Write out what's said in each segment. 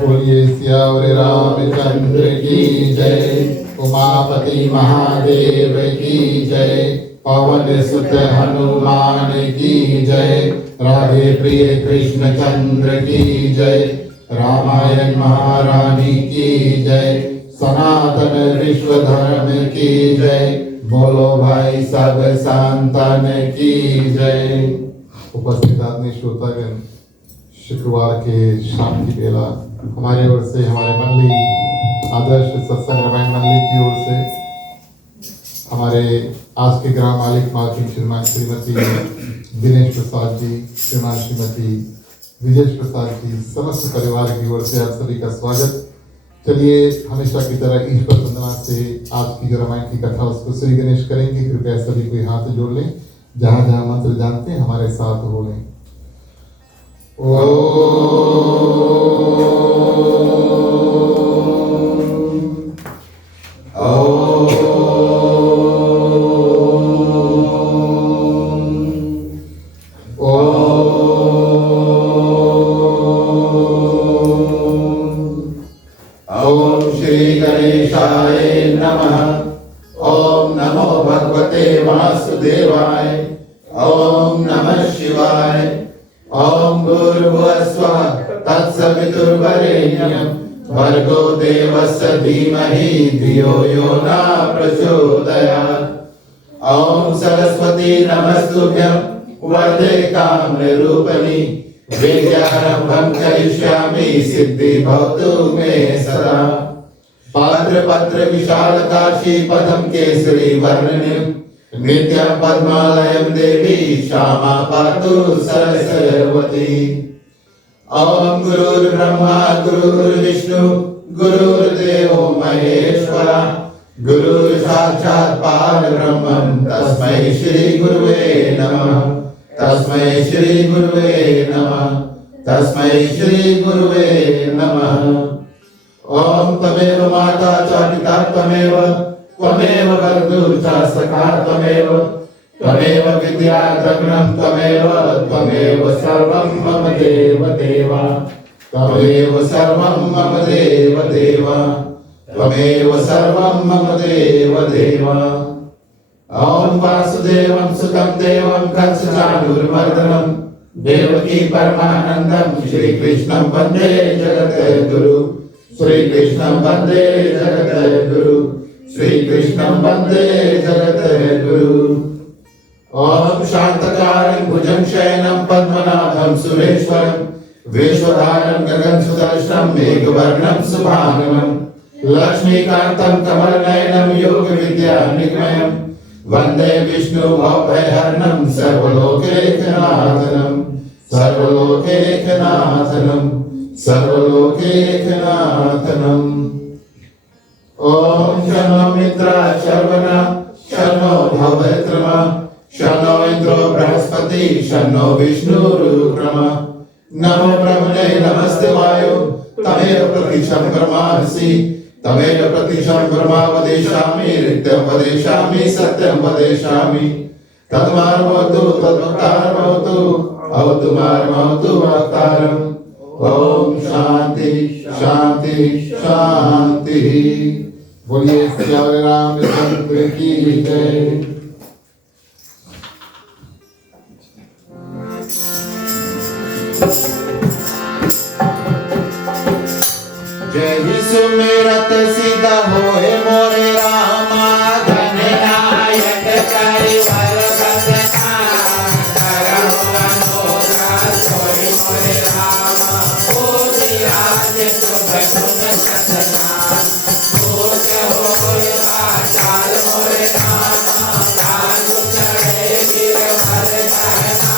बोलिए सियावर रामचंद्र की जय। उमापति महादेव की जय। पवन सुत हनुमान की जय। राधे प्रिय कृष्ण चंद्र की जय। रामायण महारानी की जय। सनातन विश्व धर्म की जय। बोलो भाई सब संतान की जय। उपस्थित आदमी श्रोतागण, शुक्रवार के शाम की बेला हमारे ओर से, हमारे मंडली आदर्श सत्संग रामायण मंडली की ओर से हमारे आज के ग्राम मालिक मालकिन श्रीमान श्रीमती दिनेश प्रसाद जी, श्रीमान श्रीमती विजय प्रसाद जी, समस्त परिवार की ओर से आप सभी का स्वागत। चलिए हमेशा की तरह ईश्वर वंदना से आज की जो रामायण की कथा उसको श्री गणेश करेंगे। कृपया सभी कोई हाथ जोड़ लें, जहाँ जहाँ मंत्र जानते हैं हमारे साथ बोलें। ओम श्री गणेशाय नमः। ओम नमो भगवते वासुदेवाय। ओम नमः शिवाय। ओम भूर्भुवस्वः तत्सवितुर्वरेण्यं भर्गो देवस्य धीमहि धियो यो न प्रचोदयात्। ओम सरस्वती नमस्तुभ्यं वरदे कामरूपिणी। विद्यारंभं करिष्यामि सिद्धि भवतु मे सदा। पात्र पत्र विशालकाशी पदं केसरी वर्णिनीं नित्यं पद्मालयं देवी श्यामा पातु सरस्वती। ओम गुरुर्ब्रह्मा गुरुर्विष्णु गुरुर्देवो महेश्वरा। गुरुर् साक्षात् परब्रह्मं तस्मै श्री गुरुवे नमः। तस्मै श्री गुरुवे नमः। तस्मै श्री गुरुवे नमः। ओम तमेव माता च पिता त्वमेव। त्वमेव बन्धुः च सखा त्वमेव। त्वमेव विद्या द्रविणं त्वमेव। त्वमेव सर्वं मम देव देव। त्वमेव सर्वं मम देव देव। त्वमेव सर्वं मम देव देव। ओम वासुदेवं सुतं देवं कंसचाणूरमर्दनं देवकी परमानंदं श्री कृष्णं वंदे जगद्गुरु। श्री कृष्णं वंदे जगद्गुरु। श्री कृष्णं वंदे जगद्गुरु। ओम शांतकारं भुजं शयनं पद्मनाभं सुरेश्वरं विश्वधारं गगनसुदर्शनं मेघवर्णं शुभांगं लक्ष्मीकान्तं कमलनयनं योगविद्यानिलयं वंदे विष्णु भवभयहरणं सर्वलोकैकनाथनं। सर्वलोकैकनाथनं सर्वलोकैकनाथनं। ओम शन्नो मित्रा शर्वणा शन्नो भवत्रमा शन्नो इंद्रो बृहस्पति शन्नो विष्णुरुक्रमा। नमो ब्रह्मणे नमस्ते वायो तमेव प्रतिशं ब्रह्मासि। तमेव प्रतिशं ब्रह्मा वदिष्यामि नित्यं वदिष्यामि सत्यं वदिष्यामि। तद्मार्गमवतु तद्वक्तारमवतु अवतु मार्गमवतु वक्तारम्। ओम शांति शांति शांति। बोलिए सियावर रामचंद्र की जय। जय ही सुमिरत सिद्ध होए मोरे रामा। धन नायक करिवर भगता करहु मनोरथ होए मोरे रामा। होए राज शुभ गुण सतना भोग होए आचार मोरे रामा। काजु चढ़े गिरवर गहना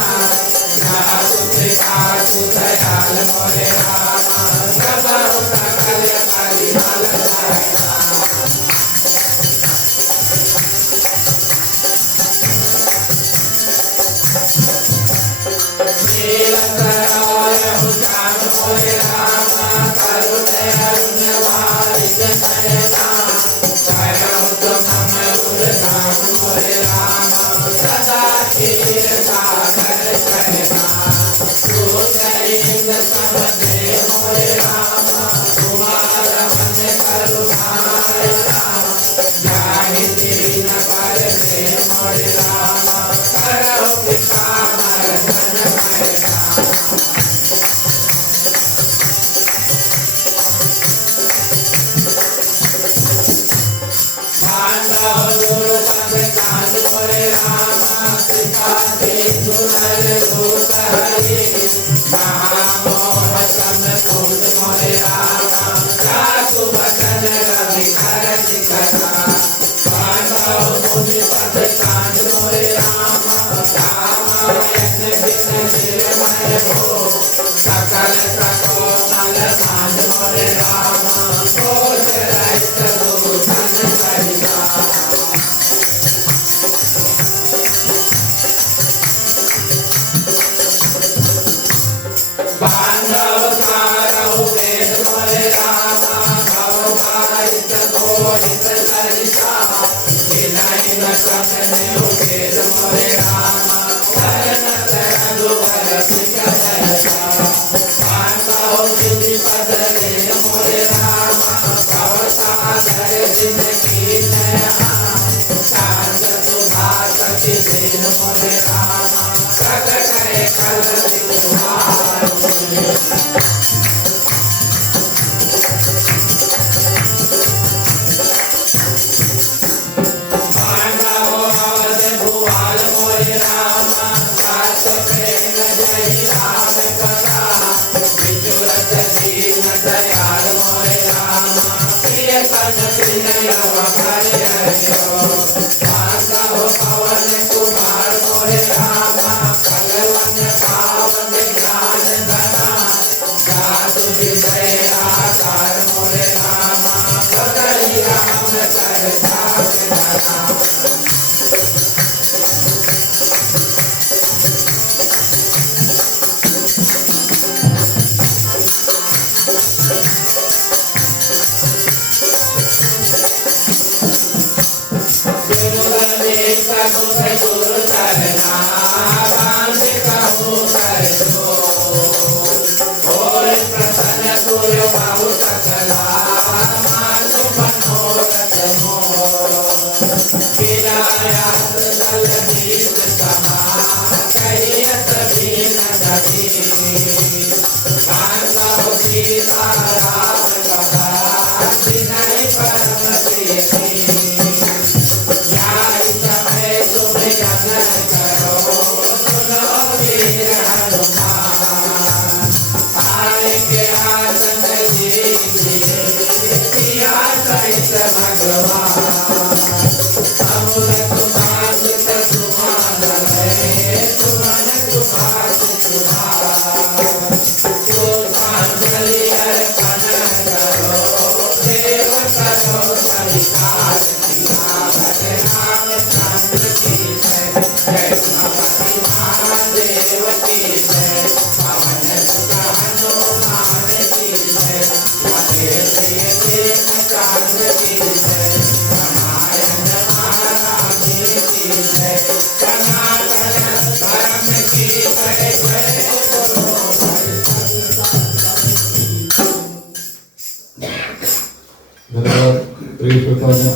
जासु त्रिकासु दयाल मोरे रामा। सदा पांडव सारहु वेद मोरे रामा भव बारित कोहित सरिता विनय न सकने वेद मोरे रामा वरण रघुवर सिख दयता पांडव विधि पद वेद मोरे रामा भव सागर दिन की शांत सुधा सखी दिन मोरे रामा प्रकट कल तुम्हार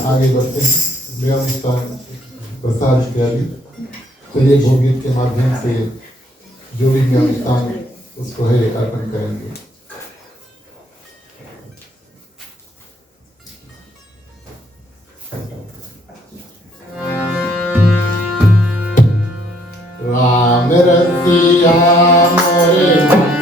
आगे बढ़ते हैं। व्यायाम स्थान प्रसाद इत्यादि तो ये भोगीत के माध्यम से जो भी व्यायाम स्थान उसको है अर्पण करेंगे। राम रसिया मोरे मन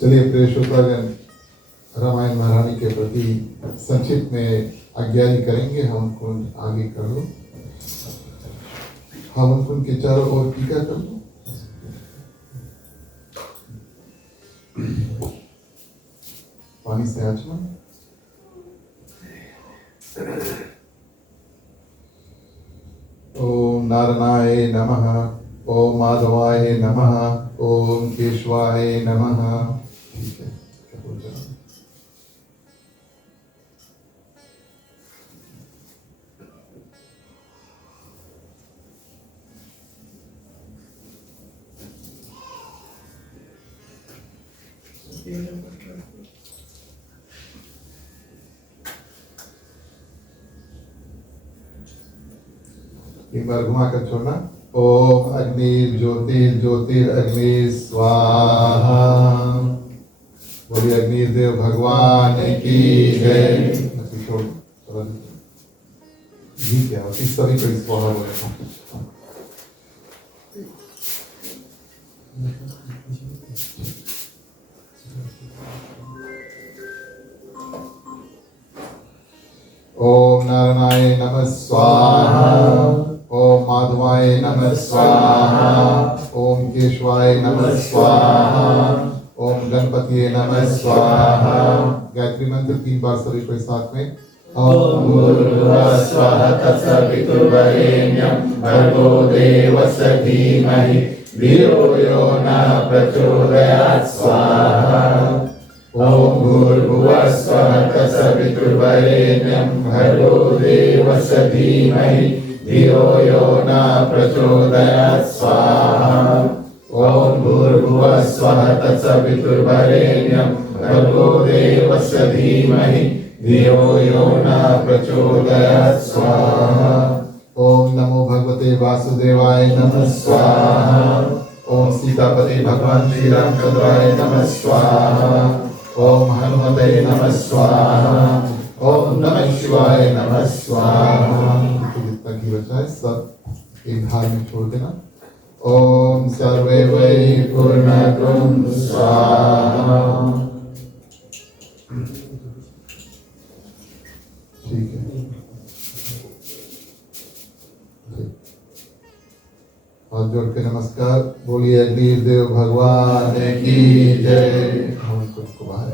चलिए प्रिय श्रोतागण, रामायण महारानी के प्रति संक्षिप्त में आज्ञारी करेंगे। हम उनको आगे कर लो, हम उनके चारों ओर टीका कर लो। पानी से आचमन। ओम नारायणाय नमः, ओम माधवाय नमः, ओम केशवाय नमः। ठीक है, क्या बोल रहे हैं? एक बार घुमा कर छोड़ना। ओम अग्नि ज्योतिर ज्योतिर अग्नि स्वाहा। बोलिए अग्निदेव भगवान की जय। छोड़ जी क्या होती, सभी को स्वाहा बोले। ओम नारायणाय नमः स्वाहा, ओम माधवाय नमः स्वाहा, ओम केशवाय नमः स्वाहा, ओम गणपतिये नमः स्वाहा। गायत्री मंत्र 3 बार सभी को साथ में। ओम भूर्भुवः स्वः तत्सवितुर्वरेण्यं भर्गो देवस्य धीमहि धियो यो नः प्रचोदयात् स्वाहा। ओम भूर्भुवः स्वः तत्सवितुर्वरेण्यं भर्गो देवस्य धीमहि धियो यो नः प्रचोदयात् स्वाहा। ओम भूर्भुवः स्वः तत्सवितुर्वरेण्यं भर्गो देवस्य धीमहि धियो यो नः प्रचोदयात् स्वाहा। ओम नमो भगवते वासुदेवाय नमः स्वाहा। ओम सीतापति भगवान श्री रामचंद्राय नमः स्वाहा। ओम हनुमते नमः स्वाहा। ओम नमः शिवाय नमः स्वाहा। जितना घी बचा है सब एक धार में छोड़ देना। ओम सर्वे वै पूर्णगुं स्वाहा। ठीक है, हाथ जोड़ के नमस्कार। बोलिए अग्निदेव भगवान की जय। हम उनको बाहर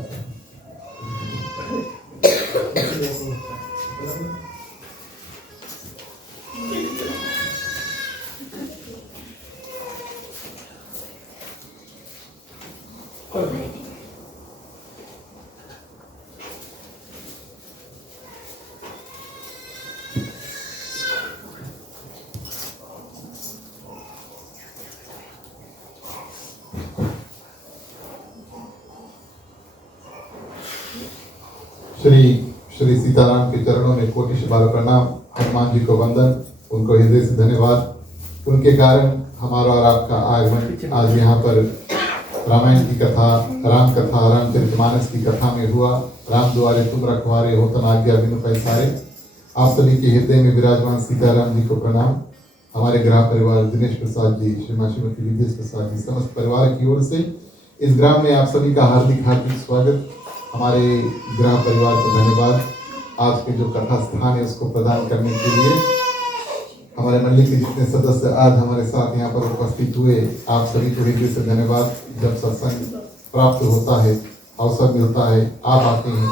श्री सीताराम के चरणों में कोटि बार प्रणाम। हनुमान जी को वंदन, उनको हृदय से धन्यवाद। उनके कारण हमारा और आपका आगमन आज यहाँ पर रामायण की कथा, राम कथा, रामचरितमानस की कथा में हुआ। राम द्वारे तुम रखवारे हो तन आज्ञा बिनु पैसारे। आप सभी के हृदय में विराजमान सीताराम जी को प्रणाम। हमारे ग्राम परिवार दिनेश प्रसाद जी, श्रीमती विद्येश प्रसाद जी, समस्त परिवार की ओर से इस ग्राम में आप सभी का हार्दिक हार्दिक स्वागत। हमारे ग्राम परिवार को धन्यवाद। आज के जो कथा स्थान है उसको प्रदान करने के लिए हमारे मंडली के जितने सदस्य आज हमारे साथ यहाँ पर उपस्थित हुए, आप सभी को हृदय से धन्यवाद। जब सत्संग प्राप्त होता है, अवसर मिलता है, आप आते हैं,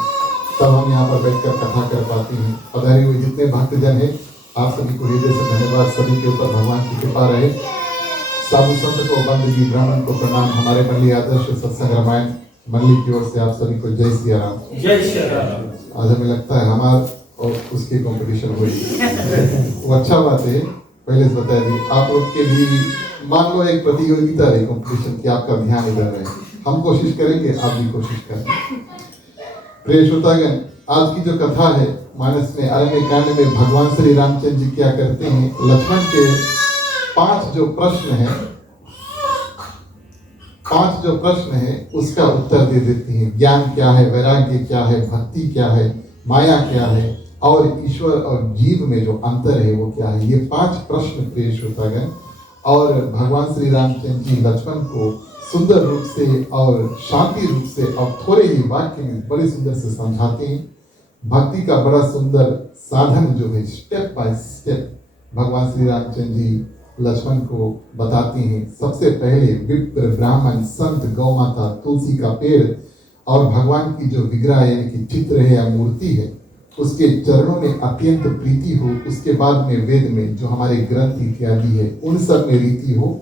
तब हम यहाँ पर बैठकर कथा कर पाते हैं। पधारे हुए जितने भक्तजन हैं, आप सभी को हृदय से धन्यवाद। सभी के ऊपर भगवान की कृपा रहे। साधु संत को, बंदगी ब्राह्मण को प्रणाम। हमारे मंडली आदर्श सत्संग रामायण मंडली की ओर से आप सभी को जय सिया राम। जय श्री राम। आज हमें लगता है हमारा और उसकी कंपटीशन हुई, वो अच्छा बात है। पहले से बता दी, आप लोग के भी मान लो एक प्रतियोगिता रही, कंपटीशन की, आपका ध्यान इधर रहे। हम कोशिश करेंगे, आप भी कोशिश करें। प्रिय श्रोतागण, आज की जो कथा है मानस में अरण्य कांड में भगवान श्री रामचंद्र जी क्या करते हैं, लक्ष्मण के 5 जो प्रश्न है उसका उत्तर दे देती हैं। ज्ञान क्या है, वैराग्य क्या है, भक्ति क्या है, माया क्या है और ईश्वर और जीव में जो अंतर है वो क्या है। ये 5 प्रश्न प्रिय श्रोतागण, और भगवान श्री रामचंद्र जी लक्ष्मण को सुंदर रूप से और शांति रूप से और थोड़े ही वाक्य में बड़े सुंदर से समझाते हैं। भक्ति का बड़ा सुंदर साधन जो है, स्टेप बाय स्टेप भगवान श्री रामचंद्र जी लक्ष्मण को बताते हैं। सबसे पहले विप्र, ब्राह्मण, संत, गौ माता, तुलसी का पेड़ और भगवान की जो विग्रह यानी कि चित्र है या मूर्ति है उसके चरणों में अत्यंत प्रीति हो। उसके बाद में वेद में जो हमारे ग्रंथ इत्यादि है उन सब में रीति हो,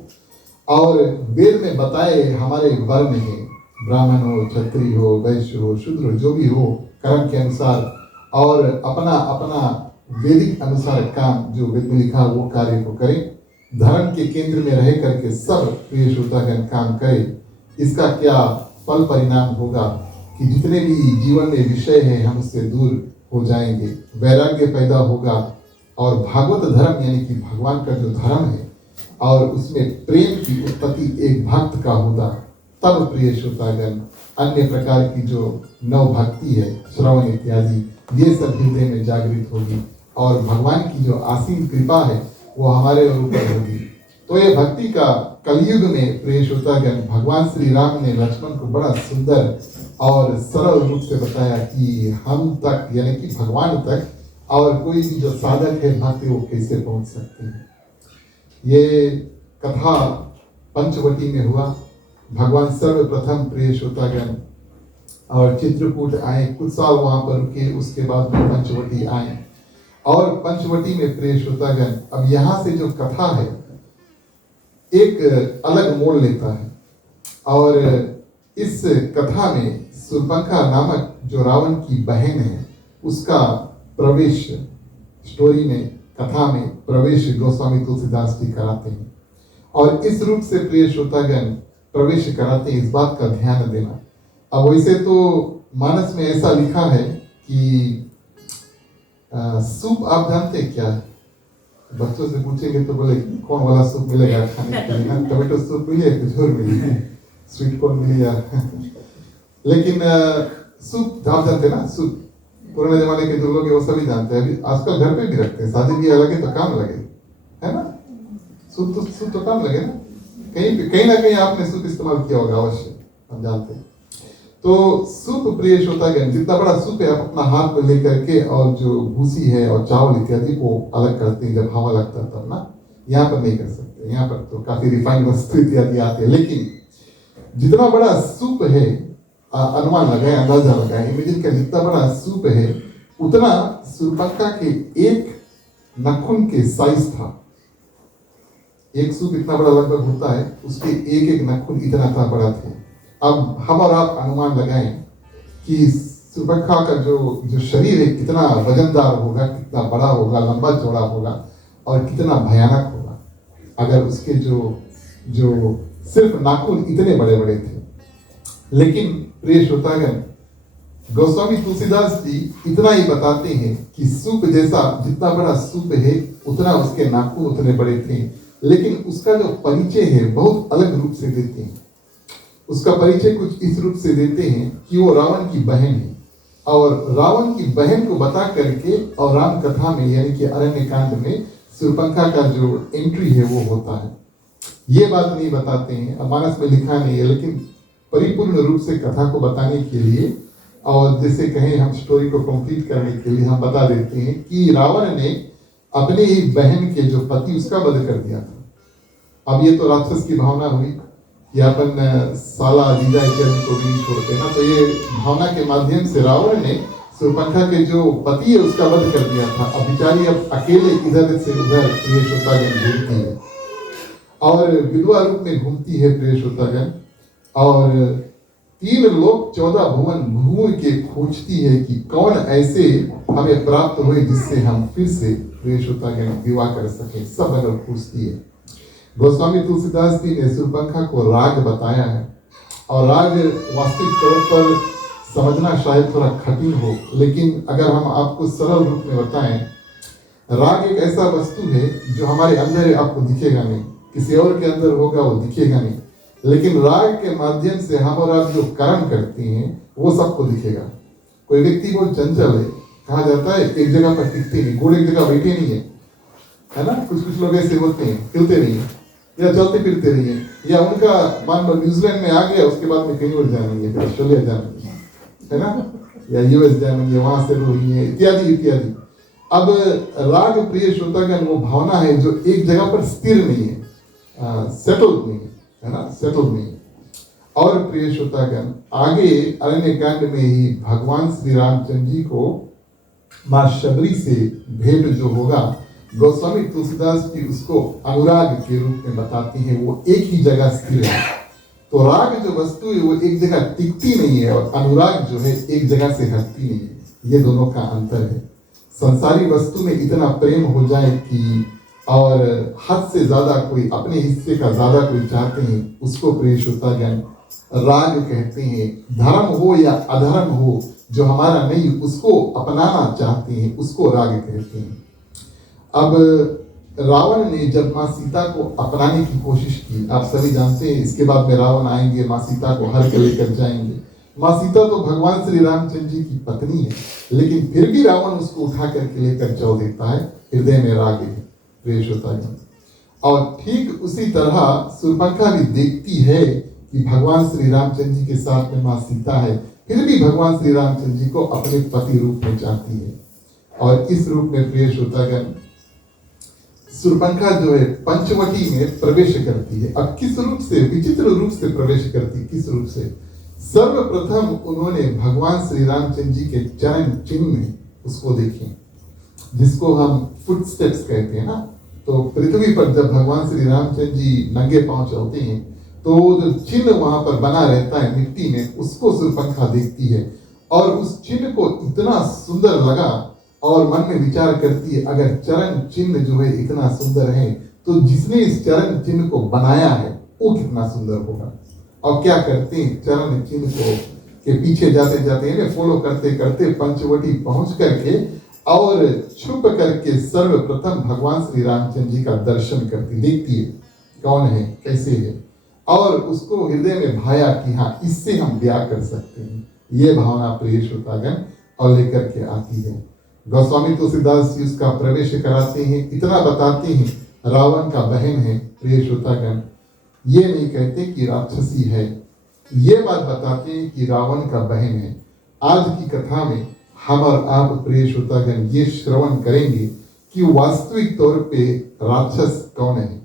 और वेद में बताए हमारे वर्ण है, ब्राह्मण हो, क्षत्रिय हो, वैश्य हो, शूद्र हो, जो भी हो कर्म के अनुसार और अपना अपना वैदिक अनुसार काम जो वेद में लिखा वो कार्य को करें। धर्म के केंद्र में रह करके सब प्रिय श्रोतागण काम करें। इसका क्या फल परिणाम होगा कि जितने भी जीवन में विषय हैं हम उससे दूर हो जाएंगे, वैराग्य पैदा होगा और भागवत धर्म यानी कि भगवान का जो धर्म है और उसमें प्रेम की उत्पत्ति एक भक्त का होगा। तब प्रिय श्रोतागण अन्य प्रकार की जो नव भक्ति है, श्रवण इत्यादि, ये सब हृदय में जागृत होगी और भगवान की जो असीम कृपा है वो हमारे ऊपर होगी। तो ये भक्ति का कलयुग में प्रिय श्रोतागण भगवान श्री राम ने लक्ष्मण को बड़ा सुंदर और सरल रूप से बताया कि हम तक यानी कि भगवान तक और कोई भी जो साधक है भक्त वो कैसे पहुंच सकते हैं। ये कथा पंचवटी में हुआ। भगवान सर्वप्रथम प्रिय श्रोतागण और चित्रकूट आए, कुछ साल वहां पर रुके, उसके बाद में पंचवटी आए और पंचवटी में प्रिय श्रोतागण अब यहाँ से जो कथा है एक अलग मोड़ लेता है और इस कथा में शूर्पणखा नामक जो रावण की बहन है उसका प्रवेश स्टोरी में, कथा में प्रवेश गोस्वामी तुलसीदास जी कराते हैं और इस रूप से प्रिय श्रोतागण प्रवेश कराते हैं। इस बात का ध्यान देना। अब वैसे तो मानस में ऐसा लिखा है कि सूप आप जानते हैं क्या है? बच्चों से पूछेंगे तो बोले कौन वाला सूप मिलेगा खाने के लिए, टमाटो सूप मिले, खजूर मिली, स्वीट कॉर्न मिली या लेकिन सूप आप जानते हैं ना? सूप पुराने जमाने के जो लोग हैं वो सभी जानते हैं। अभी आजकल घर पे भी रखते हैं, शादी भी लगे तो काम लगे, है ना? सूप तो काम लगे ना, कहीं ना कहीं आपने सूप इस्तेमाल किया होगा अवश्य, हम जानते हैं। तो सूप प्रिय श्रोतागण जितना बड़ा सूप है आप अपना हाथ में लेकर के और जो भूसी है और चावल इत्यादि को अलग करते हैं, जब हवा लगता है तब ना। यहाँ पर नहीं कर सकते, यहाँ पर तो काफी रिफाइंड वस्तु इत्यादि आते हैं, लेकिन जितना बड़ा सूप है अनुमान लगाए, अंदाजा लगाए, इमेजिन का जितना बड़ा सूप है उतना शूर्पणखा के एक नाखून के साइज था। एक सूप इतना बड़ा लगभग होता है, उसके एक एक नाखून इतना था बड़ा थे। अब हम और आप अनुमान लगाएं कि शूर्पणखा का जो शरीर है कितना वजनदार होगा, कितना बड़ा होगा, लंबा चौड़ा होगा और कितना भयानक होगा अगर उसके जो सिर्फ नाखून इतने बड़े बड़े थे। लेकिन प्रिय श्रोतागण गोस्वामी तुलसीदास जी इतना ही बताते हैं कि सूप जैसा जितना बड़ा सूप है उतना उसके नाखून उतने बड़े थे, लेकिन उसका जो परिचय है बहुत अलग रूप से देते हैं। उसका परिचय कुछ इस रूप से देते हैं कि वो रावण की बहन है और रावण की बहन को बता करके और राम कथा में यानी कि अरण्य कांड में शूर्पणखा का जो एंट्री है वो होता है। ये बात नहीं बताते हैं, मानस में लिखा नहीं है, लेकिन परिपूर्ण रूप से कथा को बताने के लिए और जैसे कहें हम स्टोरी को कंप्लीट करने के लिए हम बता देते हैं कि रावण ने अपने ही बहन के जो पति उसका वध कर दिया था। अब ये तो राक्षस की भावना हुई कि अपन साला जीजा इत्यादि को भी छोड़ते ना, तो ये भावना के माध्यम से रावण ने शूर्पणखा के जो पति है उसका वध कर दिया था। अब बेचारी अब अकेले इधर से उधर प्रिय श्रोतागण घूमती है और विधवा रूप में घूमती है प्रिय श्रोतागण और 3 लोक 14 भुवन घूम के खोजती है कि कौन ऐसे हमें प्राप्त हुए जिससे हम फिर से प्रिय श्रोतागण विवाह कर सके। सब अगर पूछती है। गोस्वामी तुलसीदास जी ने शूर्पणखा को राग बताया है और राग वास्तविक तौर पर समझना शायद थोड़ा कठिन हो, लेकिन अगर हम आपको सरल रूप में बताएं, राग एक ऐसा वस्तु है जो हमारे अंदर है, आपको दिखेगा नहीं, किसी और के अंदर होगा वो दिखेगा नहीं, लेकिन राग के माध्यम से हम और आप जो कर्म करते हैं वो सबको दिखेगा। कोई व्यक्ति बहुत चंचल है, कहा जाता है एक जगह पर टिकते नहीं, घोड़े एक जगह बैठे नहीं है ना? कुछ लोग ऐसे होते हैं, हिलते नहीं है या चलते फिरते नहीं है, या उनका मान लो न्यूजीलैंड में आ गया, उसके बाद में कहीं और जाएंगे, फिर ऑस्ट्रेलिया जाएंगे, है ना, या यूएस जाएंगे, वहां से रोहिंगे इत्यादि इत्यादि। अब राग प्रिय श्रोतागण वो भावना है जो एक जगह पर स्थिर नहीं है, सेटल्ड नहीं है ना, सेटल्ड नहीं। और प्रिय श्रोतागण आगे अरण्य कांड में ही भगवान श्री रामचंद्र जी को मां शबरी से भेंट जो होगा, गोस्वामी तुलसीदास जी उसको अनुराग के रूप में बताती हैं। वो एक ही जगह स्थिर है। तो राग जो वस्तु है वो एक जगह टिकती नहीं है, और अनुराग जो है एक जगह से हटती नहीं है। ये दोनों का अंतर है। संसारी वस्तु में इतना प्रेम हो जाए कि और हद से ज्यादा कोई अपने हिस्से का ज्यादा कोई चाहते हैं, उसको प्रिय श्रोतागण राग कहते हैं। धर्म हो या अधर्म हो, जो हमारा नहीं उसको अपनाना चाहते हैं, उसको राग कहते हैं। अब रावण ने जब माँ सीता को अपनाने की कोशिश की, आप सभी जानते हैं, इसके बाद में रावण आएंगे, माँ सीता को हर के लेकर जाएंगे। माँ सीता तो भगवान श्री रामचंद्र जी की पत्नी है, लेकिन फिर भी रावण उसको उठा करके लेकर चल देता है। हृदय में राग है प्रिय श्रोतागण। और ठीक उसी तरह शूर्पणखा भी देखती है कि भगवान श्री रामचंद्र जी के साथ में माँ सीता है, फिर भी भगवान श्री रामचंद्र जी को अपने पति रूप में चाहती है। और इस रूप में प्रिय श्रोतागण शूर्पणखा जो है पंचवटी में प्रवेश करती है। अब किस रूप से, विचित्र रूप से प्रवेश करती, किस रूप से? सर्वप्रथम उन्होंने भगवान श्री रामचंद्र जी के चरण चिन्ह उसको देखे, जिसको हम फुटस्टेप्स कहते हैं ना। तो पृथ्वी पर जब भगवान श्री रामचंद्र जी नंगे पांव चलते हैं, तो जो चिन्ह वहां पर बना रहता है मिट्टी में, उसको शूर्पणखा देखती है। और उस चिन्ह को इतना सुंदर लगा, और मन में विचार करती है, अगर चरण चिन्ह जो है इतना सुंदर है, तो जिसने इस चरण चिन्ह को बनाया है वो कितना सुंदर होगा। और क्या करते हैं, चरण चिन्ह को के पीछे जाते जाते हैं, फॉलो करते करते पंचवटी पहुंच करके और छुप करके सर्वप्रथम भगवान श्री रामचंद्र जी का दर्शन करती, देखती है कौन है, कैसे है, और उसको हृदय में भाया कि हाँ इससे हम ब्याह कर सकते हैं। ये भावना प्रिय श्रोतागण और लेकर के आती है। गोस्वामी तुलसीदास जी उसका प्रवेश कराते हैं, इतना बताते हैं रावण का बहन है। प्रिय श्रोतागण ये नहीं कहते कि राक्षसी है, ये बात बताते हैं कि रावण का बहन है। आज की कथा में हम और आप प्रिय श्रोतागण ये श्रवण करेंगे कि वास्तविक तौर पे राक्षस कौन है।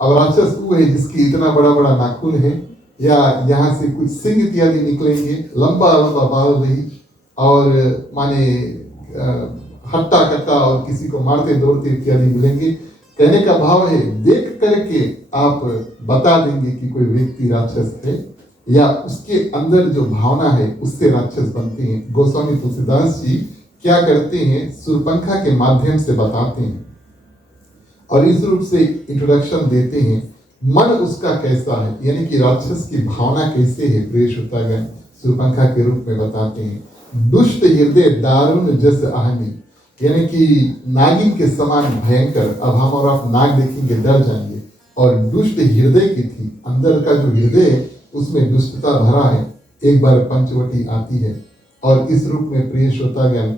अब राक्षस वो है जिसकी इतना बड़ा बड़ा नाखून है, या यहाँ से कुछ सिंह इत्यादि निकलेंगे, लंबा लंबा बाल रही, और माने हट्टा कट्टा और किसी को मारते दौड़ते इत्यादि मिलेंगे। कहने का भाव है देख करके आप बता देंगे कि कोई व्यक्ति राक्षस है, या उसके अंदर जो भावना है उससे राक्षस बनते हैं। गोस्वामी तुलसीदास जी क्या करते हैं, शूर्पणखा के माध्यम से बताते हैं और इस रूप से इंट्रोडक्शन देते हैं, मन उसका कैसा है, यानी कि राक्षस की भावना कैसे है। प्रिय श्रोतागण शूर्पणखा के रूप में बताते हैं, दुष्ट हृदय दारुण जस आहनी, यानी कि नागिन के समान भयंकर। अब हम और आप नाग देखेंगे डर जाएंगे। और दुष्ट हृदय की थी, अंदर का जो हृदय उसमें दुष्टता भरा है। एक बार पंचवटी आती है, और इस रूप में प्रिय श्रोतागण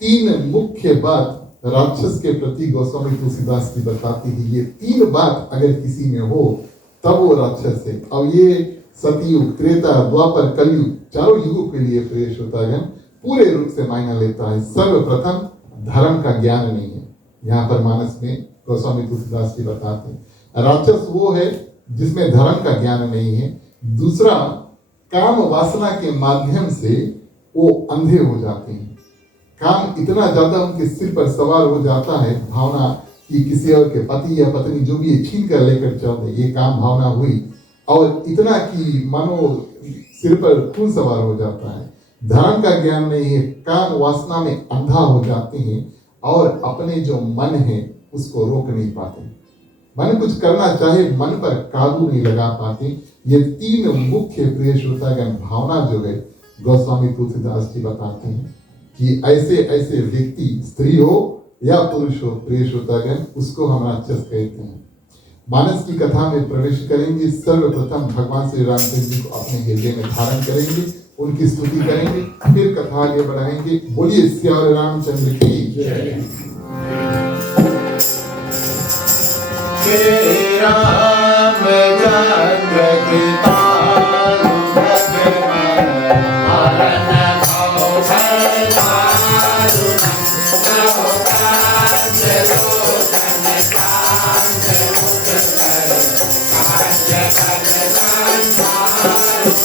तीन मुख्य बात राक्षस के प्रति गोस्वामी तुलसीदास जी बताती है। ये तीन बात अगर किसी में हो तब वो राक्षस है। और ये सतयुग, त्रेता, द्वापर, कलयुग, चारों युगों के लिए प्रिय श्रोतागण पूरे रूप से मायना लेता है। सर्वप्रथम धर्म का ज्ञान नहीं है, यहाँ पर मानस में गोस्वामी तुलसीदास जी बताते हैं। राक्षस वो है जिसमें धर्म का ज्ञान नहीं है। दूसरा, काम वासना के माध्यम से वो अंधे हो जाते हैं। काम इतना ज्यादा उनके सिर पर सवार हो जाता है, भावना कि किसी और के पति या पत्नी जो भी छीन कर लेकर चल दे, ये काम भावना हुई। और इतना कि मानो सिर पर खून सवार हो जाता है। धर्म का ज्ञान नहीं है, काम वासना में अंधा हो जाते हैं, और अपने जो मन है उसको रोक नहीं पाते। मन कुछ करना चाहे, मन पर काबू नहीं लगा पाते। ये तीन मुख्य प्रिय श्रोतागण भावना जो है गोस्वामी तुलसीदास जी बताते हैं कि ऐसे ऐसे व्यक्ति, स्त्री हो या पुरुष हो प्रिय श्रोतागण, उसको हम राक्षस कहते हैं। मानस की कथा में प्रवेश करेंगे। सर्वप्रथम भगवान श्री रामचंद्र जी को अपने हृदय में धारण करेंगे, उनकी स्तुति करेंगे, फिर कथा आगे बढ़ाएंगे। बोलिए श्री रामचंद्र की जय। श्री राम रामचंद्र कृपालु भगवान हरण भव भय दारुणं नमो कांच लोचन कांच मुख कर कांच कनकांचारुणं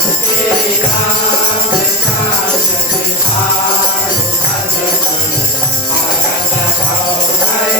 श्री रामचंद्र कृपालु भगवान हरण भव भय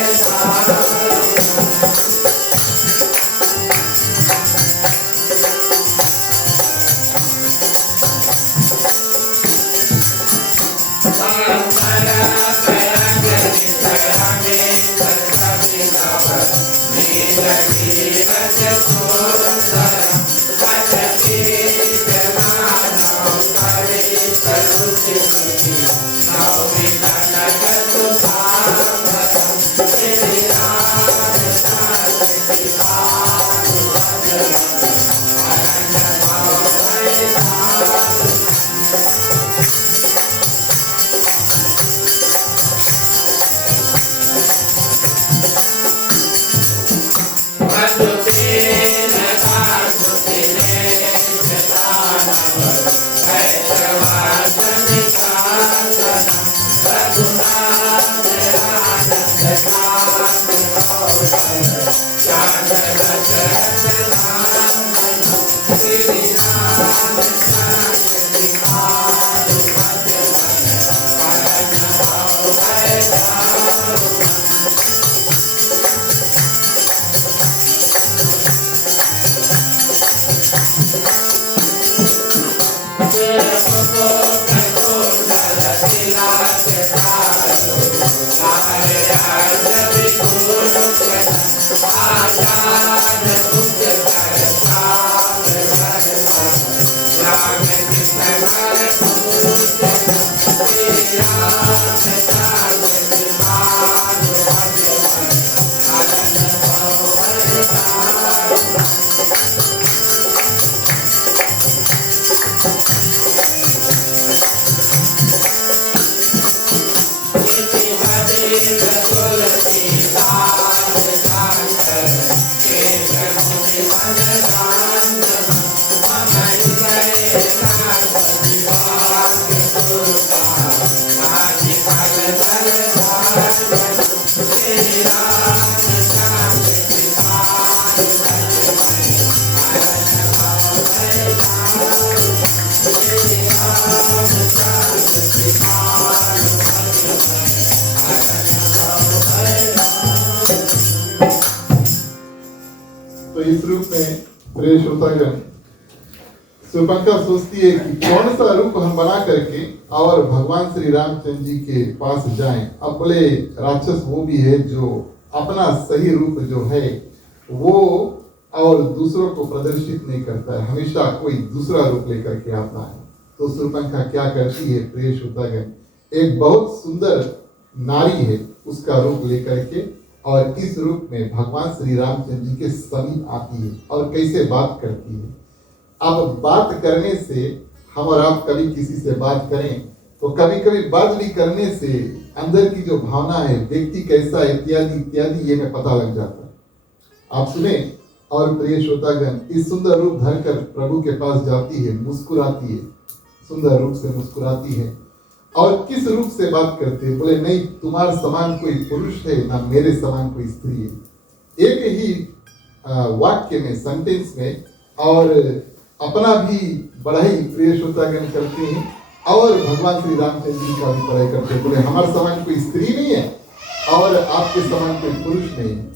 तो इस रूप में प्रिय श्रोतागण, सुपंखा सोचती है कि कौन सा रूप हम बना करके और भगवान श्री रामचंद्र जी के पास जाएं। अब बोले राक्षस वो भी है जो अपना सही रूप जो है वो और दूसरों को प्रदर्शित नहीं करता है, हमेशा कोई दूसरा रूप लेकर के आता है। तो सुपंखा क्या करती है प्रिय श्रोतागण, एक बहुत सुंदर नारी है उसका रूप लेकर के और इस रूप में भगवान श्री रामचंद्र जी के समीप आती है और कैसे बात करती है। अब बात करने से हम और आप कभी किसी से बात करें तो कभी कभी बात भी करने से अंदर की जो भावना है, व्यक्ति कैसा है इत्यादि इत्यादि ये में पता लग जाता है। आप सुने। और प्रिय श्रोतागण, इस सुंदर रूप धरकर प्रभु के पास जाती है, मुस्कुराती है, सुंदर रूप से मुस्कुराती है और किस रूप से बात करते हैं, बोले नहीं तुम्हारे समान कोई पुरुष है ना मेरे समान कोई स्त्री है। एक ही वाक्य में, सेंटेंस में और अपना भी बढ़ाई प्रिय श्रोतागण करते हैं और भगवान श्री रामचंद्र जी का भी पढ़ाई करते हैं। बोले हमारे समान कोई स्त्री नहीं है और आपके समान कोई पुरुष नहीं है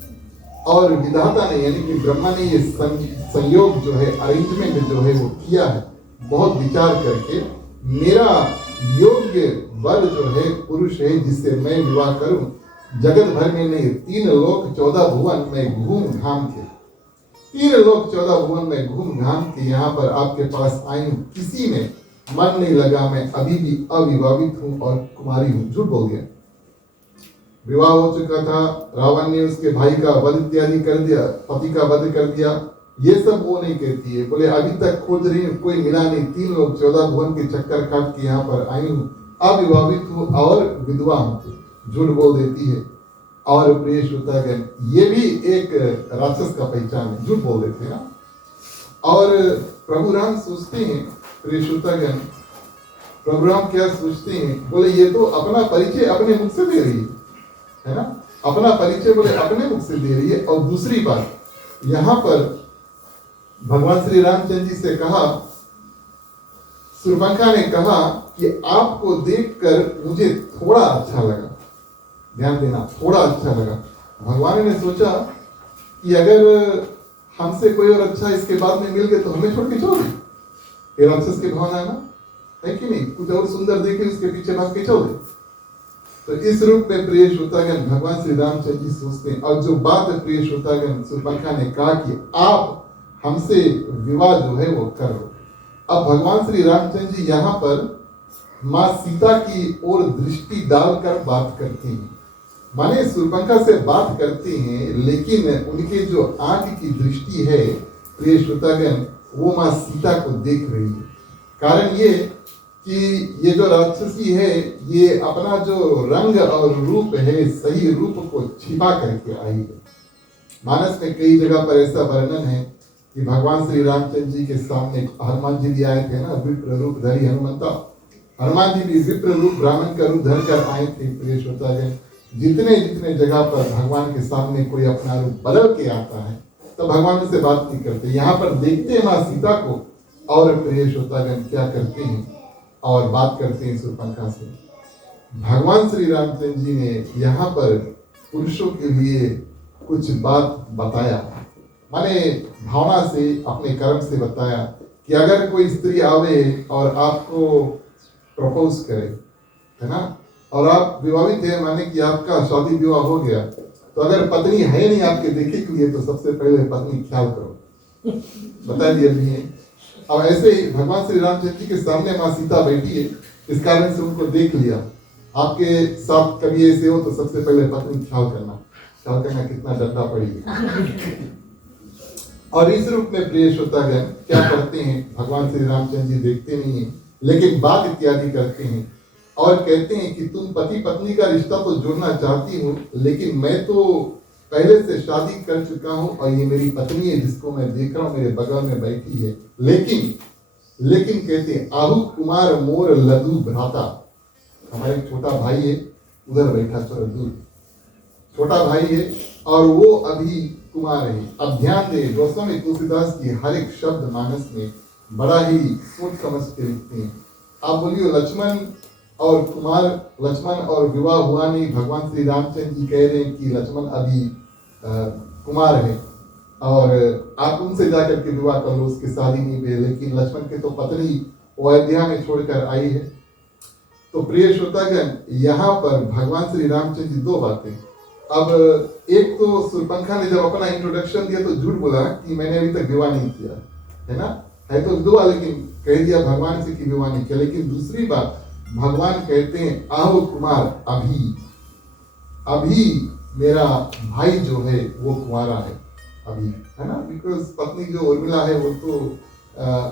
और विधाता ने यानी कि ब्रह्मा ने ये संयोग जो है, अरेंजमेंट जो है वो किया है बहुत विचार करके। मेरा योग्य वर जो है पुरुष है जिससे मैं विवाह करूं, जगत भर में नहीं 3 लोक 14 भुवन में घूम घाम के 3 लोक 14 भुवन में घूम घाम के यहाँ पर आपके पास आई हूँ, किसी में मन नहीं लगा, मैं अभी भी अविवाहित हूँ और कुमारी हूँ। झूठ बोल गया, विवाह हो चुका था, रावण ने उसके भाई का वध इत्यादि कर दिया, पति का वध कर दिया, ये सब वो नहीं कहती है। बोले अभी तक खोज रही हूँ, कोई मिला नहीं, 3 लोग 14 भुवन के चक्कर काट के यहाँ पर आई हूँ, अविवाहित हूँ और विधवा हूँ। झूठ बोल देती है और प्रिय श्रोतागण, ये भी एक राक्षस का पहचान है, झूठ बोल देते हैं ना। और प्रभु राम सोचते हैं, प्रिय श्रोतागण, प्रभु राम क्या सोचते हैं, बोले ये तो अपना परिचय अपने मुख से दे रही है ना, अपना परिचय बोले अपने मुख से दे रही है। और दूसरी बात, यहाँ पर भगवान श्री रामचंद्र जी से कहा, शूर्पणखा ने कहा कि आपको देखकर मुझे थोड़ा अच्छा लगा। ध्यान देना, थोड़ा अच्छा लगा। भगवान ने सोचा कि अगर हमसे कोई और अच्छा इसके बाद में मिल गए तो हमें छोड़ के चल दे। ये राक्षस की भावना है ना, है कि नहीं? कुछ और सुंदर देखे उसके पीछे भाग के चल दे। तो इस रूप में प्रिय श्रोतागण भगवान श्री रामचंद्र जी सोचते हैं। और जो बात प्रिय श्रोतागण शूर्पणखा ने कहा कि आप हमसे विवाह जो है वो करो। अब भगवान श्री रामचंद्र जी यहाँ पर माँ सीता की ओर दृष्टि डालकर बात करते हैं, माने शूर्पणखा से बात करते हैं, लेकिन उनके जो आंख की दृष्टि है प्रिय श्रोतागण वो माँ सीता को देख रही है। कारण ये कि ये जो राक्षसी है ये अपना जो रंग और रूप है, सही रूप को छिपा करके आई है। मानस में कई जगह पर ऐसा वर्णन है कि भगवान श्री रामचंद्र जी के सामने हनुमान जी भी आए थे ना, विप्र रूप धरी हनुमंता। हनुमान जी भी विप्र रूप ब्राह्मण का रूप धर कर आए थे। प्रिय श्रोतागण, जितने जितने जगह पर भगवान के सामने कोई अपना रूप बदल के आता है तो भगवान उनसे बात नहीं करते। यहाँ पर देखते हैं माँ सीता को और प्रिय श्रोतागण क्या करते हैं और बात करते हैं शूर्पणखा से। भगवान श्री रामचंद्र जी ने यहाँ पर पुरुषों के लिए कुछ बात बताया, माने भावना से अपने कर्म से बताया कि अगर कोई स्त्री आवे और आपको प्रपोज करे, है ना, और आप विवाहित है, माने कि आपका शादी विवाह हो गया, तो अगर पत्नी है नहीं आपके देखे के लिए तो सबसे पहले पत्नी ख्याल करो, बता दिया भी है। अब ऐसे ही भगवान श्री रामचंद्र जी के सामने माँ सीता बैठी है, इस कारण से उनको देख लिया। आपके साथ कभी ऐसे हो तो सबसे पहले पत्नी ख्याल करना कितना डंडा पड़ेगी। और इस रूप में प्रिय श्रोतागण क्या करते हैं, भगवान श्री रामचंद्र जी देखते नहीं है लेकिन बात इत्यादि करते हैं और कहते हैं कि तुम पति पत्नी का रिश्ता तो जोड़ना चाहती हो, लेकिन मैं तो पहले से शादी कर चुका हूं और ये मेरी पत्नी है जिसको मैं देख रहा हूं मेरे बगल में बैठी है। लेकिन कहते हैं आहु कुमार मोर लदु भ्राता, हमारा एक छोटा भाई है उधर बैठा थोड़ा दूर, छोटा भाई है और वो अभी कुमार है। अब ध्यान दे गोस्वामी तुलसीदास की हर एक शब्द मानस में बड़ा ही सोच समझ के लिखते हैं। आप बोलिए लक्ष्मण और कुमार, लक्ष्मण और विवाह हुआ नहीं, भगवान श्री रामचंद्र जी कह रहे हैं कि लक्ष्मण अभी कुमार है और आप उनसे जाकर के विवाह कर लो, उसकी शादी नहीं हुई। लेकिन लक्ष्मण के तो पत्नी अयोध्या में छोड़कर आई है। तो प्रिय श्रोतागण यहाँ पर भगवान श्री रामचंद्र जी दो बातें, अब एक तो शूर्पणखा ने जब अपना इंट्रोडक्शन दिया तो झूठ बोला कि मैंने अभी तक विवाह नहीं किया, है ना, है तो दुआ, लेकिन कह दिया भगवान से कि विवाह नहीं किया। लेकिन दूसरी बात भगवान कहते हैं आहो कुमार, अभी मेरा भाई जो है वो कुंवारा है अभी, है ना, बिकॉज पत्नी जो उर्मिला है वो तो